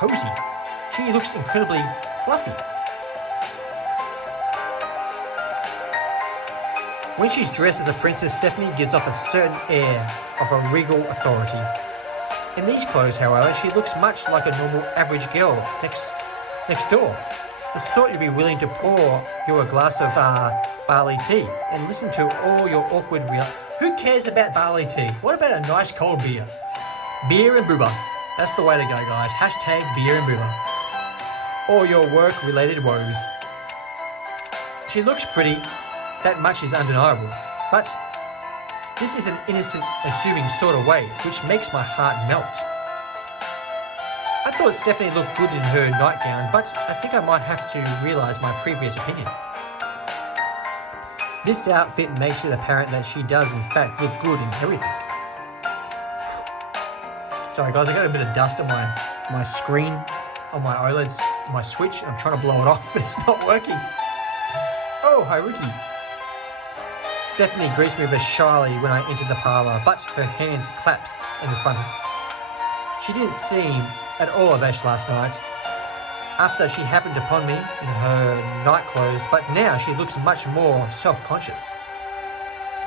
cozy. She looks incredibly fluffy. When she's dressed as a princess, Stephanie gives off a certain air of a regal authority. In these clothes, however, she looks much like a normal average girl next door. The sort you'd be willing to pour you a glass of barley tea and listen to all your awkward Who cares about barley tea? What about a nice cold beer? Beer and booba. That's the way to go, guys. Hashtag beer and booba. Or your work-related woes. She looks pretty. That much is undeniable. But this is an innocent, assuming sort of way, which makes my heart melt. I thought Stephanie looked good in her nightgown, but I think I might have to realise my previous opinion. This outfit makes it apparent that she does in fact look good in everything. Sorry guys, I got a bit of dust on my screen, on my OLED, my switch. I'm trying to blow it off, but it's not working. Oh, hi Ricky. Stephanie greets me very shyly when I enter the parlour, but her hands claps in front of me. She didn't seem at all abashed last night after she happened upon me in her night clothes, but now she looks much more self-conscious.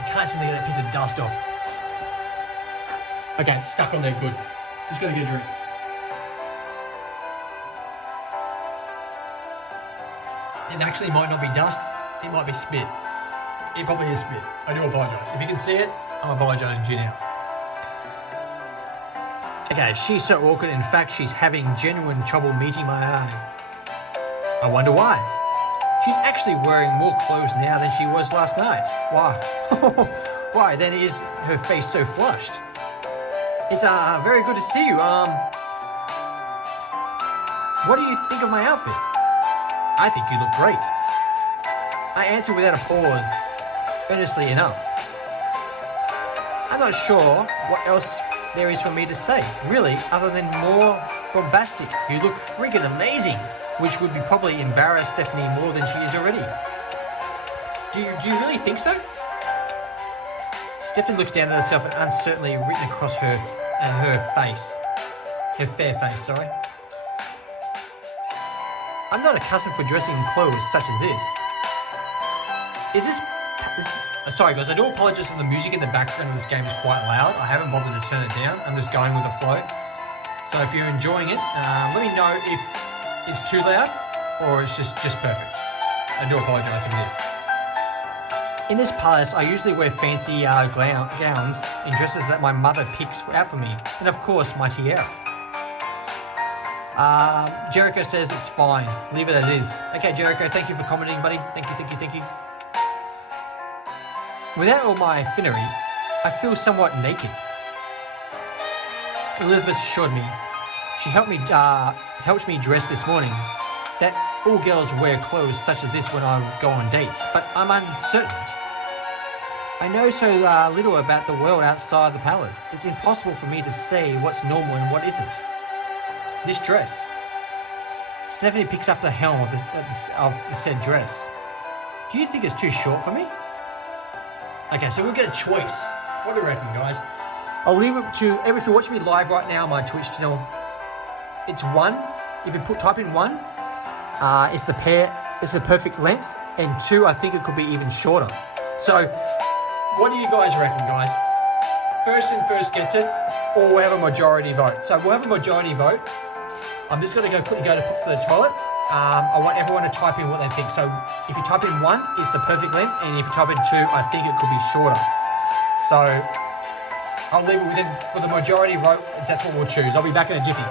I can't seem to get that piece of dust off. Okay, it's stuck on there, good. Just gotta get a drink. It actually might not be dust, it might be spit. It probably is spit. I do apologise. If you can see it, I'm apologising to you now. Okay, she's so awkward. In fact, she's having genuine trouble meeting my eye. I wonder why. She's actually wearing more clothes now than she was last night. Why? Why then is her face so flushed? It's very good to see you. What do you think of my outfit? I think you look great. I answer without a pause, earnestly enough. I'm not sure what else there is for me to say, really, other than more bombastic. You look friggin' amazing, which would be probably embarrass Stephanie more than she is already. Do you really think so? Stephanie looks down at herself and uncertainly written across her face. Her fair face, sorry. I'm not accustomed for dressing in clothes such as this. Sorry guys, I do apologise for the music in the background of this game is quite loud. I haven't bothered to turn it down. I'm just going with the flow. So if you're enjoying it, let me know if it's too loud or it's just perfect. I do apologise if it is. In this palace, I usually wear fancy gowns in dresses that my mother picks out for me. And of course, my tiara. Jericho says it's fine. Leave it as is. Okay, Jericho, thank you for commenting, buddy. Thank you. Without all my finery, I feel somewhat naked. Elizabeth assured me. She helped me dress this morning. That all girls wear clothes such as this when I go on dates, but I'm uncertain. I know so little about the world outside the palace. It's impossible for me to say what's normal and what isn't. This dress. Stephanie picks up the helm of the said dress. Do you think it's too short for me? Okay, so we'll get a choice. What do you reckon, guys? I'll leave it to, if you're watching me live right now on my Twitch channel, it's 1. If you type in 1, it's the perfect length, and 2, I think it could be even shorter. So, what do you guys reckon, guys? First gets it, or we'll have a majority vote. So we'll have a majority vote. I'm just going to quickly go to the toilet. I want everyone to type in what they think. So if you type in 1, it's the perfect length, and if you type in 2, I think it could be shorter. So I'll leave it within for the majority vote, and that's what we'll choose. I'll be back in a jiffy.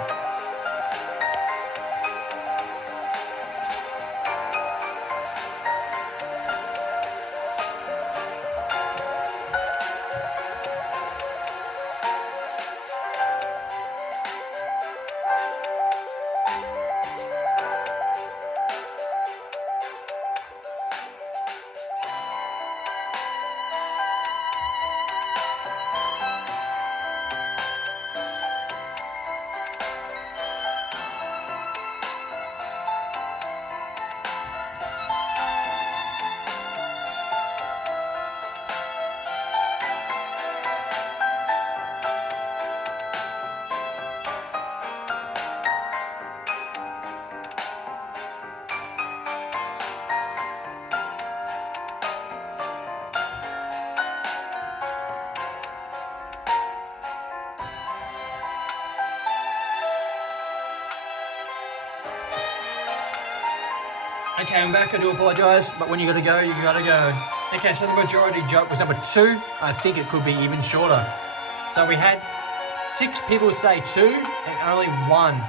Okay, I'm back. I do apologise, but when you gotta go, you gotta go. Okay, so the majority joke was number 2. I think it could be even shorter. So we had 6 people say 2, and only 1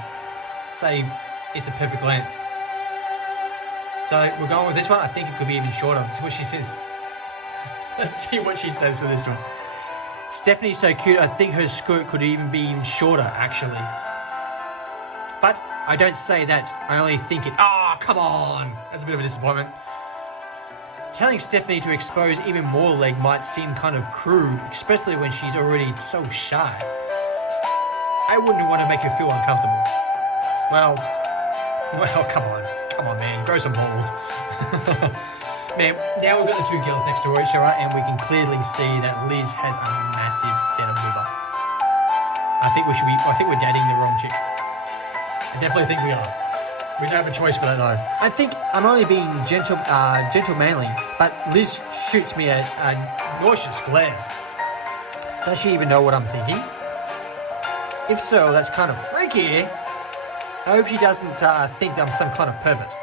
say it's a perfect length. So we're going with this one. I think it could be even shorter. That's what she says. Let's see what she says to this one. Stephanie's so cute. I think her skirt could even be even shorter, actually. But I don't say that. I only think it. Ah, come on. That's a bit of a disappointment. Telling Stephanie to expose even more leg might seem kind of crude, especially when she's already so shy. I wouldn't want to make her feel uncomfortable. Well, come on, man, grow some balls. Man, now we've got the 2 girls next to each other, and we can clearly see that Liz has a massive set of booba. I think we're dating the wrong chick. I definitely think we are. We don't have a choice for that though. I think I'm only being gentlemanly, but Liz shoots me a nauseous glare. Does she even know what I'm thinking? If so, that's kind of freaky. I hope she doesn't think that I'm some kind of pervert.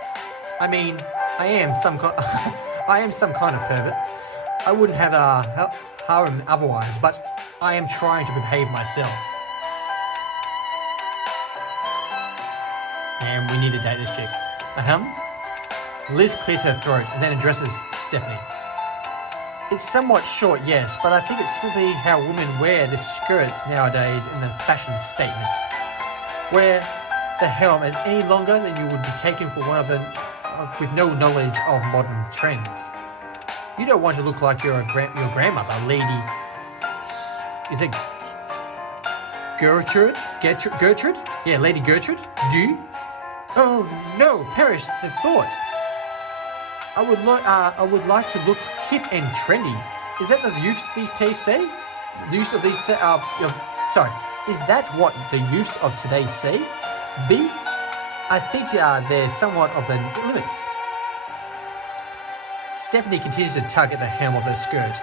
I mean, I am some kind of pervert. I wouldn't have a harem otherwise, but I am trying to behave myself. And we need to date this chick. Liz clears her throat and then addresses Stephanie. It's somewhat short, yes, but I think it's simply how women wear the skirts nowadays in the fashion statement. Where the helm is any longer than you would be taken for one of them with no knowledge of modern trends. You don't want to look like your grandmother, Lady... Is it Gertrude? Gertrude? Yeah, Lady Gertrude? Do you? Oh no, perish the thought. I would like to look hip and trendy. Is that the youth these days say? The use of these is that what the use of today say? B? I think they're somewhat of the limits. Stephanie continues to tug at the hem of her skirt,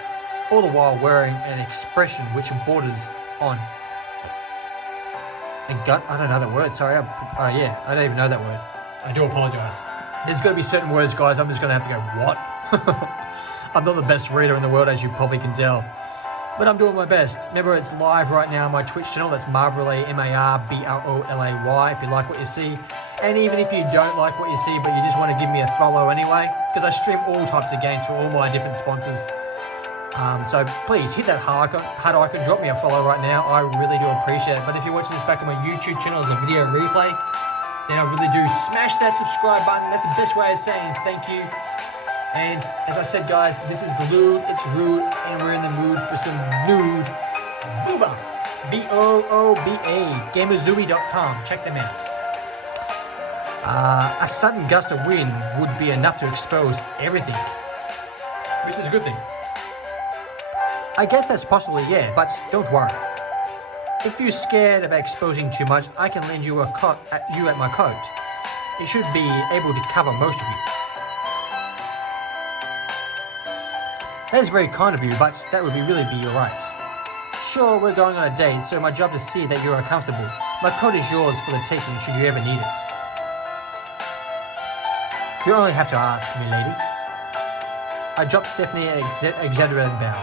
all the while wearing an expression which borders on a gut. I don't know that word. Sorry. I don't even know that word. I do apologise. There's going to be certain words, guys. I'm just going to have to go, what? I'm not the best reader in the world, as you probably can tell. But I'm doing my best. Remember, it's live right now on my Twitch channel. That's Marbrolay, MARBROLAY, if you like what you see. And even if you don't like what you see, but you just want to give me a follow anyway, because I stream all types of games for all my different sponsors. So please hit that heart icon, drop me a follow right now. I really do appreciate it. But if you're watching this back on my YouTube channel as a video replay, then I really do smash that subscribe button. That's the best way of saying thank you. And as I said, guys, this is lewd, it's rude, and we're in the mood for some nude booba. B-O-O-B-A. Gamuzumi.com. Check them out. A sudden gust of wind would be enough to expose everything. Which is a good thing. I guess that's possibly, yeah, but don't worry. If you're scared about exposing too much, I can lend you at my coat. It should be able to cover most of you. That is very kind of you, but that would really be alright. Sure, we're going on a date, so my job is to see that you are comfortable. My coat is yours for the taking should you ever need it. You only have to ask, milady. I dropped Stephanie an exaggerated bow.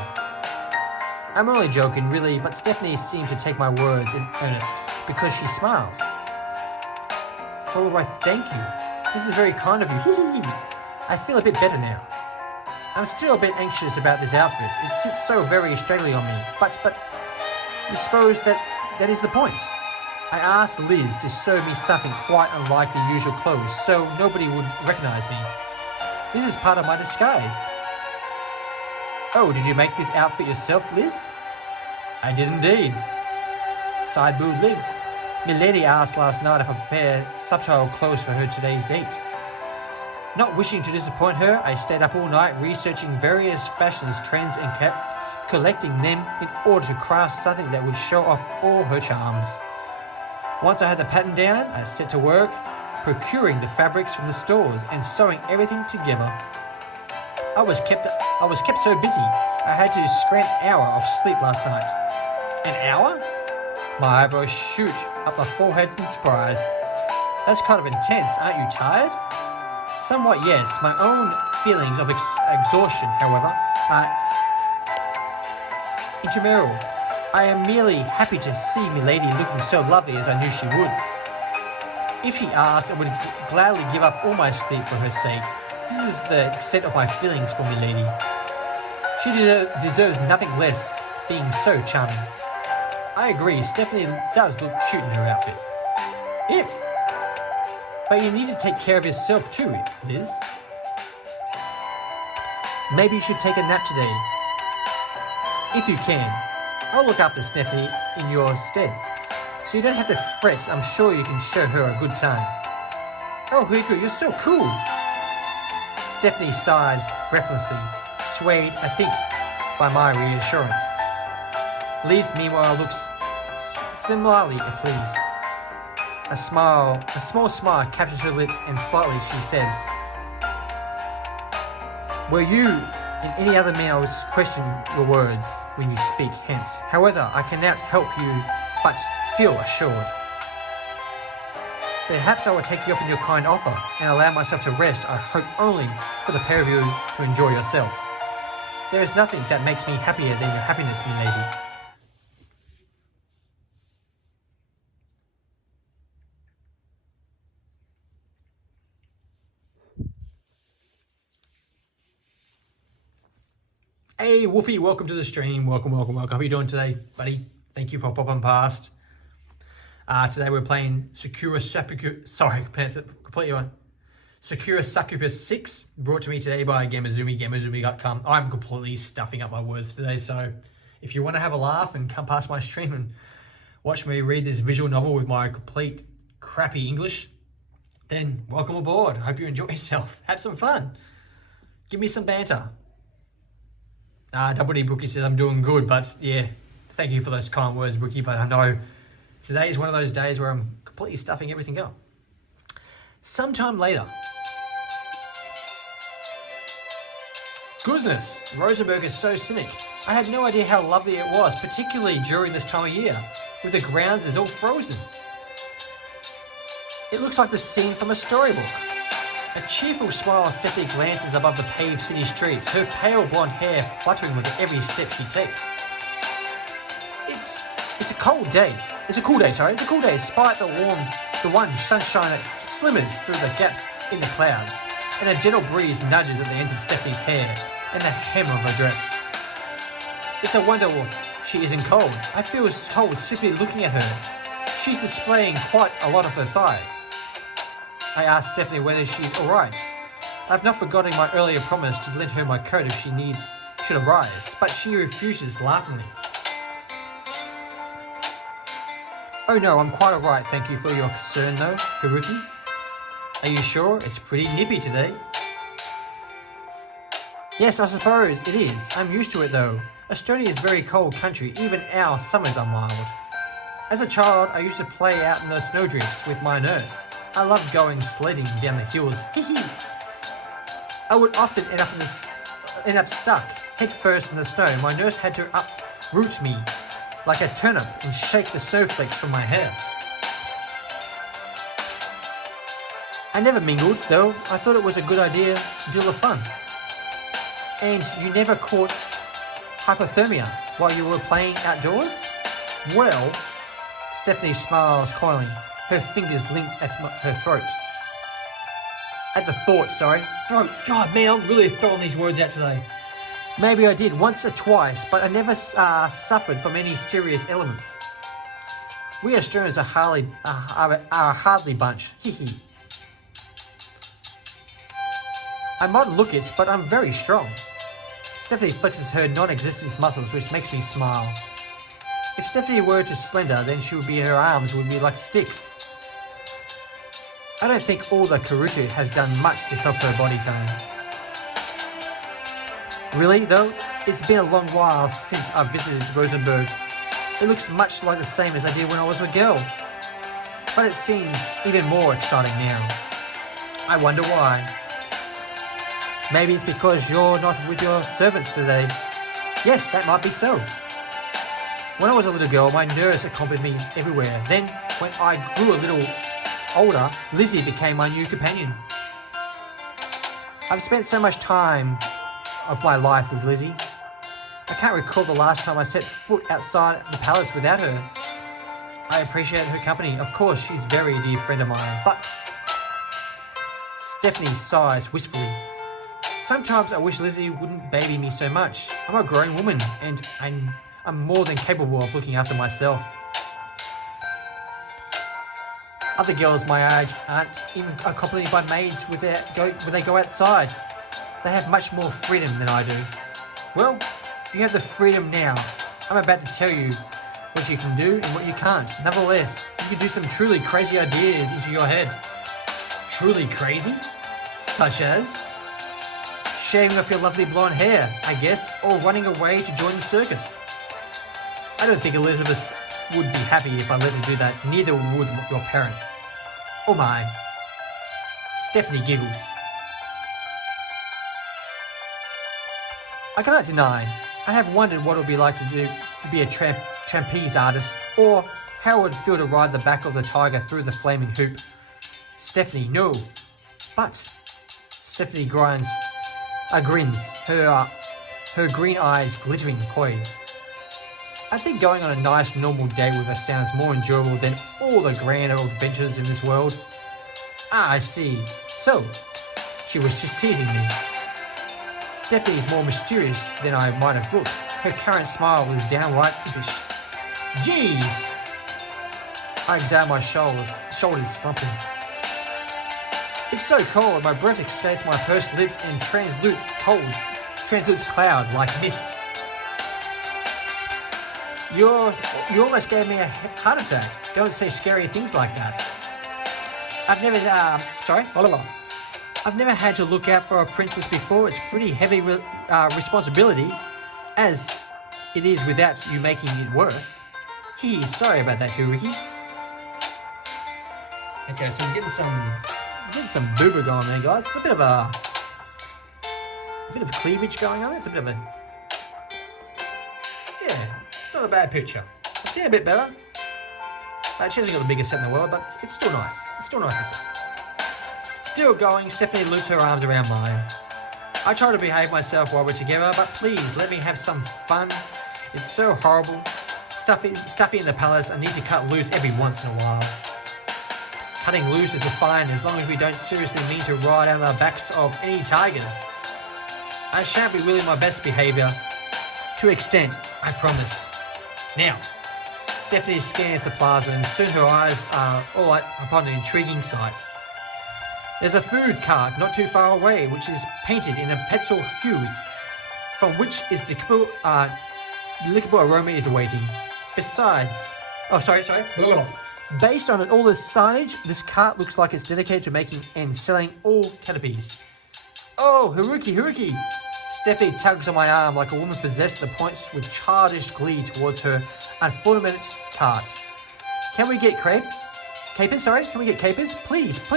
I'm only joking, really, but Stephanie seems to take my words in earnest because she smiles. Oh, why thank you. This is very kind of you. I feel a bit better now. I'm still a bit anxious about this outfit. It sits so very straightly on me, but you suppose that is the point. I asked Liz to sew me something quite unlike the usual clothes, so nobody would recognize me. This is part of my disguise. Oh, did you make this outfit yourself, Liz? I did indeed. Side boob Liz. Milady asked last night if I prepare subtle clothes for her today's date. Not wishing to disappoint her, I stayed up all night researching various fashions, trends, and kept collecting them in order to craft something that would show off all her charms. Once I had the pattern down, I set to work, procuring the fabrics from the stores and sewing everything together. I was kept so busy, I had to scrap an hour of sleep last night. An hour? My eyebrows shoot up my forehead in surprise. That's kind of intense, aren't you tired? Somewhat, yes. My own feelings of exhaustion, however, are intramural. I am merely happy to see milady looking so lovely as I knew she would. If she asked, I would gladly give up all my sleep for her sake. This is the extent of my feelings for milady. She deserves nothing less, being so charming. I agree, Stephanie does look cute in her outfit. Yep. But you need to take care of yourself too, Liz. Maybe you should take a nap today. If you can. I'll look after Stephanie in your stead. So you don't have to fret, I'm sure you can show her a good time. Oh, Riku, you're so cool. Stephanie sighs breathlessly, swayed, I think, by my reassurance. Liz, meanwhile, looks similarly pleased. A small smile captures her lips, and slightly she says, "Were you in any other man I was question your words when you speak hence. However, I cannot help you but feel assured. Perhaps I will take you up on your kind offer and allow myself to rest, I hope only for the pair of you to enjoy yourselves. There is nothing that makes me happier than your happiness, milady." Hey Wolfie, welcome to the stream. Welcome. How are you doing today, buddy? Thank you for popping past. Today we're playing Sakura Succubus. Sorry, I pronounced it completely wrong. Sakura Succubus 6, brought to me today by Gamuzumi, Gamuzumi.com. I'm completely stuffing up my words today, so if you want to have a laugh and come past my stream and watch me read this visual novel with my complete crappy English, then welcome aboard. I hope you enjoy yourself. Have some fun. Give me some banter. Double D Brookie says I'm doing good, but yeah, thank you for those kind words, Brookie, but I know today is one of those days where I'm completely stuffing everything up. Sometime later. Goodness, Rosenberg is so cynic. I had no idea how lovely it was, particularly during this time of year, with the grounds is all frozen. It looks like the scene from a storybook. A cheerful smile as Stephanie glances above the paved city streets, her pale blonde hair fluttering with every step she takes. It's a cold day. It's a cool day, despite the one sunshine that slimmers through the gaps in the clouds, and a gentle breeze nudges at the ends of Stephanie's hair and the hem of her dress. It's a wonder she isn't cold. I feel cold simply looking at her. She's displaying quite a lot of her thigh. I asked Stephanie whether she's alright. I've not forgotten my earlier promise to lend her my coat if she should arise, but she refuses laughingly. "Oh no, I'm quite alright, thank you for your concern though, Haruki. Are you sure? It's pretty nippy today." "Yes, I suppose it is. I'm used to it though. Estonia is a very cold country, even our summers are mild. As a child, I used to play out in the snowdrifts with my nurse. I loved going sledding down the hills. I would often end up stuck, head first in the snow. My nurse had to uproot me like a turnip and shake the snowflakes from my hair. I never mingled, though. I thought it was a good idea, deal of fun." "And you never caught hypothermia while you were playing outdoors?" "Well," Stephanie smiles coyly, her fingers linked at her throat. Throat. God, man, I'm really throwing these words out today. "Maybe I did once or twice, but I never suffered from any serious ailments. We Australians are a hardly bunch. I might look it, but I'm very strong." Stephanie flexes her non-existent muscles, which makes me smile. If Stephanie were too slender, then her arms would be like sticks. I don't think all the karate has done much to help her body tone. Really, though, it's been a long while since I've visited Rosenberg. It looks much like the same as I did when I was a girl. But it seems even more exciting now. I wonder why. Maybe it's because you're not with your servants today. Yes, that might be so. When I was a little girl, my nurse accompanied me everywhere. Then, when I grew a little older, Lizzie became my new companion. I've spent so much time of my life with Lizzie. I can't recall the last time I set foot outside the palace without her. I appreciate her company. Of course, she's a very dear friend of mine, but... Stephanie sighs wistfully. Sometimes I wish Lizzie wouldn't baby me so much. I'm a grown woman, and I'm more than capable of looking after myself. Other girls my age aren't even accompanied by maids when they go outside. They have much more freedom than I do. Well, you have the freedom now. I'm about to tell you what you can do and what you can't. Nevertheless, you can do some truly crazy ideas into your head. Truly crazy? Such as shaving off your lovely blonde hair, I guess, or running away to join the circus. I don't think Elizabeth would be happy if I let her do that. Neither would your parents. Oh my. Stephanie giggles. I cannot deny, I have wondered what it would be like to be a trapeze artist, or how it would feel to ride the back of the tiger through the flaming hoop. Stephanie, no. But Stephanie grins, her green eyes glittering coy. I think going on a nice normal date with her sounds more enjoyable than all the grander adventures in this world. Ah, I see. So, she was just teasing me. Stephanie is more mysterious than I might have looked. Her current smile is downright impish. Jeez! I examine my shoulders slumping. It's so cold, my breath escapes my pursed lips and transludes cloud like mist. You almost gave me a heart attack. Don't say scary things like that. I've never had to look out for a princess before. It's pretty heavy responsibility, as it is without you making it worse. Sorry about that, Haruki. Okay, so we're getting some booba going there, guys. It's a bit of cleavage going on. It's a bit of a, it's not a bad picture. I've seen it a bit better. She hasn't got the biggest set in the world, but it's still nice. It's still nice to see. Still going, Stephanie loops her arms around mine. I try to behave myself while we're together, but please let me have some fun. It's so horrible. Stuffy in the palace. I need to cut loose every once in a while. Cutting loose is fine as long as we don't seriously mean to ride down the backs of any tigers. I shan't be really my best behaviour. To extent, I promise. Now, Stephanie scans the plaza and soon her eyes are all light upon an intriguing sight. There's a food cart not too far away which is painted in a petrol hues, from which is delectable aroma is awaiting. Besides, based on all this signage, this cart looks like it's dedicated to making and selling all canopies. Oh, Haruki! Stephanie tugs on my arm like a woman possessed and points with childish glee towards her unfortunate cart. Can we get crepes? Capers, sorry? Can we get capers? Please!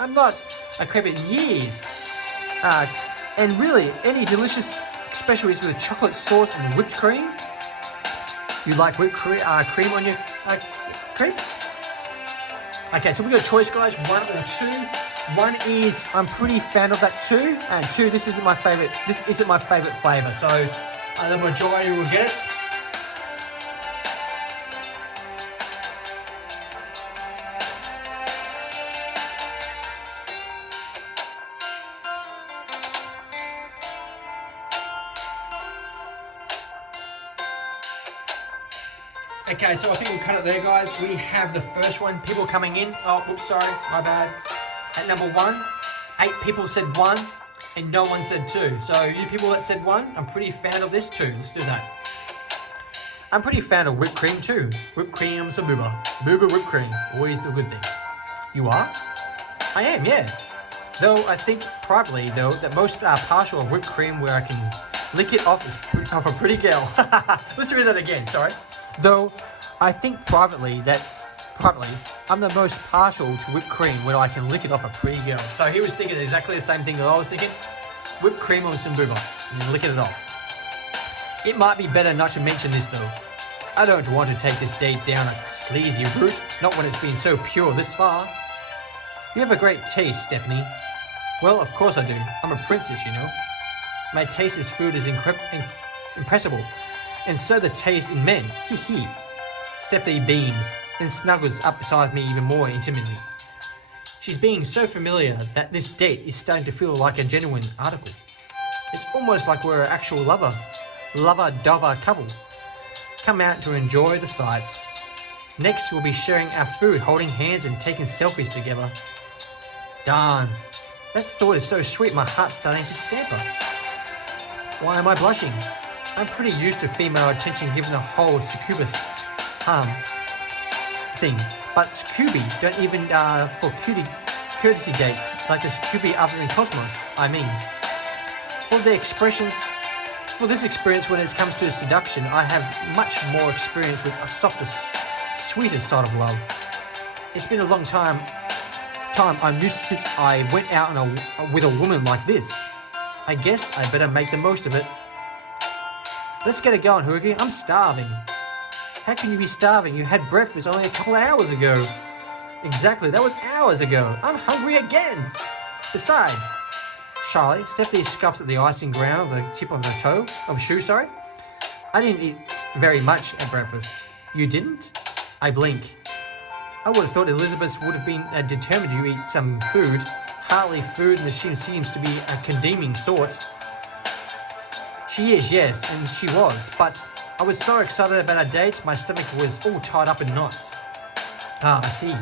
I'm not a crepe in years. And really, any delicious specialties with chocolate sauce and whipped cream? You like whipped cream on your crepes? Okay, so we got a choice, guys. 1 or 2. 1 is I'm pretty fan of that too, and 2, this isn't my favorite. This isn't my favorite flavor. So the majority will get it. Okay, so I think we'll cut it there, guys. We have the first one. People coming in. Oh, oops, sorry, my bad. At number 1, 8 people said 1, and no one said 2. So you people that said 1, I'm pretty fan of this too. Let's do that. I'm pretty fan of whipped cream too. Whipped cream, some booba. Booba whipped cream, always the good thing. You are? I am, yeah. Though I think privately, though, that most are partial of whipped cream where I can lick it off a pretty girl. Let's read that again, sorry. Though I think privately, I'm the most partial to whipped cream when I can lick it off a pretty girl. So he was thinking exactly the same thing that I was thinking. Whipped cream on some booba and licking it off. It might be better not to mention this though. I don't want to take this date down a sleazy route, not when it's been so pure this far. You have a great taste, Stephanie. Well, of course I do. I'm a princess, you know. My taste as food is impressible. And so the taste in men. Hee. Stephanie beams and snuggles up beside me even more intimately. She's being so familiar that this date is starting to feel like a genuine article. It's almost like we're an actual lover-dover couple. Come out to enjoy the sights. Next, we'll be sharing our food, holding hands and taking selfies together. Darn, that thought is so sweet, my heart's starting to stamper. Why am I blushing? I'm pretty used to female attention given the whole Succubus thing, but Succubi don't even for courtesy dates like the Succubi other than Cosmos, I mean. For this experience when it comes to seduction, I have much more experience with a softer, sweeter side of love. It's been a long time I'm used since I went out with a woman like this. I guess I better make the most of it. Let's get it going, Hoogie. I'm starving. How can you be starving? You had breakfast only a couple of hours ago. Exactly, that was hours ago. I'm hungry again. Besides, shyly, Stephanie scuffs at the icing ground with the tip of her toe, of shoe, sorry. I didn't eat very much at breakfast. You didn't? I blink. I would have thought Elizabeth would have been determined to eat some food. Hardly food, and she seems to be a condemning sort. She is, yes, and she was, but I was so excited about our date, my stomach was all tied up in knots. Ah, I see.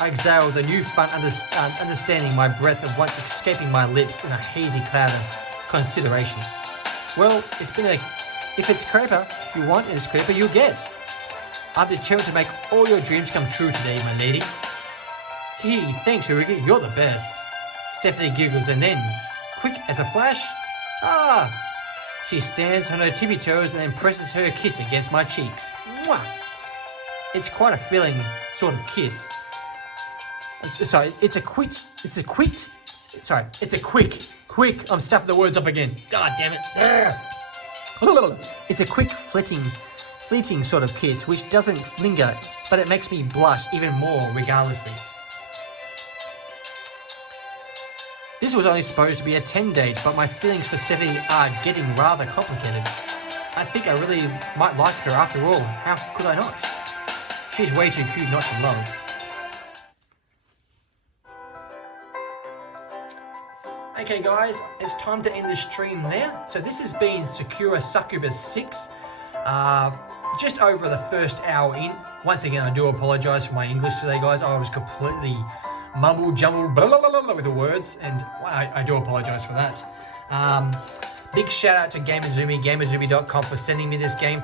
I exhaled a new fun understanding my breath of what's escaping my lips in a hazy cloud of consideration. Well, if it's crepa you want and it's crepa you get. I'm determined to make all your dreams come true today, my lady. Gee, thanks, Urigi, you're the best. Stephanie giggles and then, quick as a flash, she stands on her tippy toes and then presses her kiss against my cheeks. Mwah! It's quite a feeling sort of kiss. Sorry, it's a quick, I'm stuffing the words up again. God damn it. It's a quick fleeting sort of kiss which doesn't linger, but it makes me blush even more regardlessly. This was only supposed to be a 10 date, but my feelings for Stephanie are getting rather complicated. I think I really might like her after all. How could I not? She's way too cute not to love. Okay guys, it's time to end the stream now. So this has been Sakura Succubus 6. Just over the first hour in. Once again, I do apologise for my English today, guys. I was completely mumble-jumble with the words, and I do apologise for that. Big shout out to Gamuzumi, gamuzumi.com, for sending me this game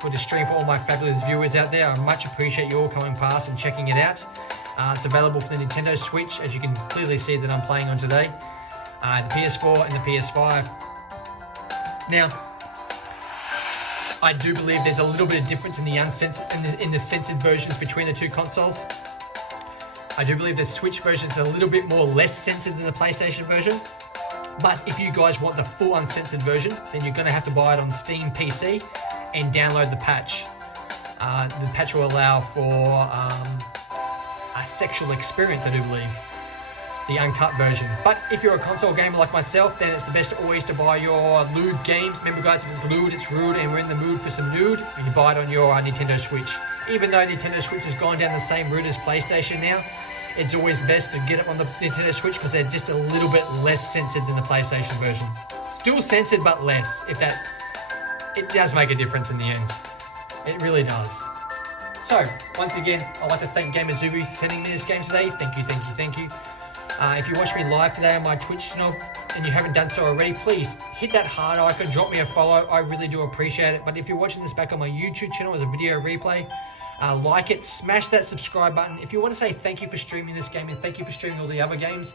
for the stream for all my fabulous viewers out there. I much appreciate you all coming past and checking it out. It's available for the Nintendo Switch, as you can clearly see that I'm playing on today. The PS4 and the PS5. Now, I do believe there's a little bit of difference in the censored versions between the two consoles. I do believe the Switch version is a little bit more less censored than the PlayStation version. But if you guys want the full uncensored version, then you're going to have to buy it on Steam PC and download the patch. The patch will allow for a sexual experience, I do believe. The uncut version. But if you're a console gamer like myself, then it's the best always to buy your lewd games. Remember guys, if it's lewd, it's rude, and we're in the mood for some nude, you buy it on your Nintendo Switch. Even though Nintendo Switch has gone down the same route as PlayStation now, it's always best to get it on the Nintendo Switch because they're just a little bit less censored than the PlayStation version. Still censored, but less. It does make a difference in the end. It really does. So, once again, I'd like to thank Gamuzumi for sending me this game today. Thank you. If you watch me live today on my Twitch channel and you haven't done so already, please hit that heart icon, drop me a follow. I really do appreciate it. But if you're watching this back on my YouTube channel as a video replay, like it, smash that subscribe button. If you want to say thank you for streaming this game and thank you for streaming all the other games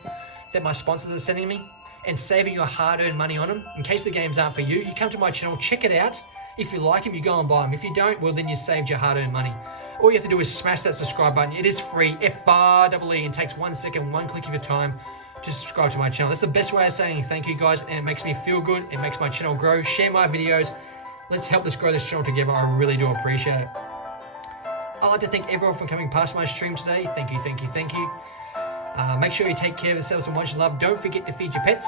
that my sponsors are sending me and saving your hard-earned money on them, in case the games aren't for you, you come to my channel, check it out. If you like them, you go and buy them. If you don't, well, then you saved your hard-earned money. All you have to do is smash that subscribe button. It is free, F-R-E-E. It takes 1 second, one click of your time to subscribe to my channel. That's the best way of saying thank you, guys, and it makes me feel good. It makes my channel grow. Share my videos. Let's help us grow this channel together. I really do appreciate it. I'd like to thank everyone for coming past my stream today. Thank you. Make sure you take care of yourselves and much love. Don't forget to feed your pets.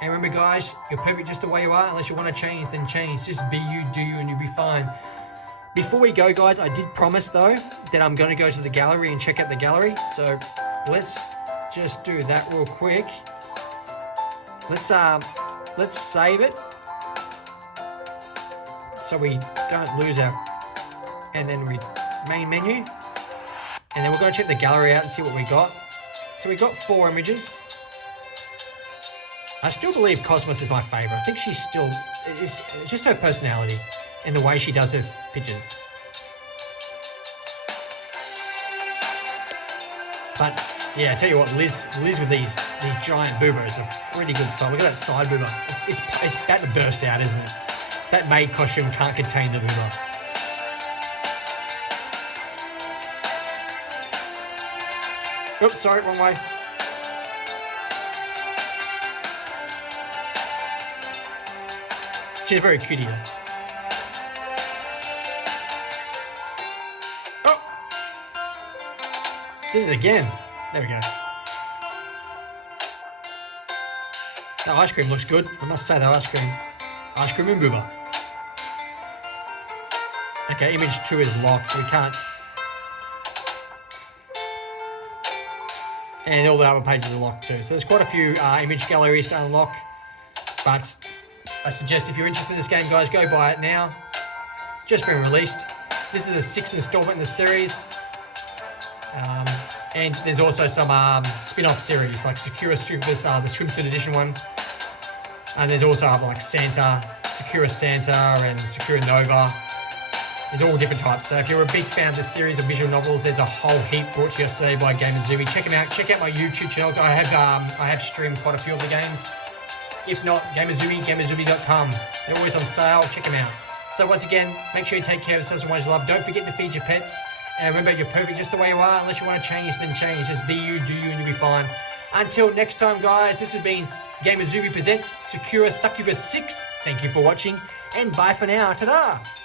And remember, guys, you're perfect just the way you are. Unless you want to change, then change. Just be you, do you, and you'll be fine. Before we go, guys, I did promise, though, that I'm going to go to the gallery and check out the gallery. So let's just do that real quick. Let's save it so we don't lose our... And then we main menu. And then we're going to check the gallery out and see what we got. So we got 4 images. I still believe Cosmos is my favourite. I think she's still... It's just her personality and the way she does her pictures. But, yeah, I tell you what, Liz with these giant boobas are pretty good size. Look at that side booba. It's about to burst out, isn't it? That maid costume can't contain the booba. Oops, sorry, wrong way. She's very cute here. Oh! Did it again. There we go. That ice cream looks good. I must say that ice cream. Ice cream and booba. Okay, image 2 is locked, so we can't. And all the other pages are locked too. So there's quite a few image galleries to unlock. But I suggest if you're interested in this game, guys, go buy it now. Just been released. This is the 6th installment in the series. And there's also some spin-off series like Sakura Succubus, the swimsuit edition one. And there's also like Santa, Sakura Santa, and Sakura Nova. There's all different types. So if you're a big fan of this series of visual novels, there's a whole heap brought to you yesterday by Gamuzumi. Check them out. Check out my YouTube channel. I have streamed quite a few of the games. If not, Gamuzumi.com. They're always on sale. Check them out. So once again, make sure you take care of yourselves and ones you love. Don't forget to feed your pets. And remember, you're perfect just the way you are. Unless you want to change, then change. Just be you, do you, and you'll be fine. Until next time, guys, this has been Gamuzumi Presents Sakura Succubus 6. Thank you for watching, and bye for now. Ta-da!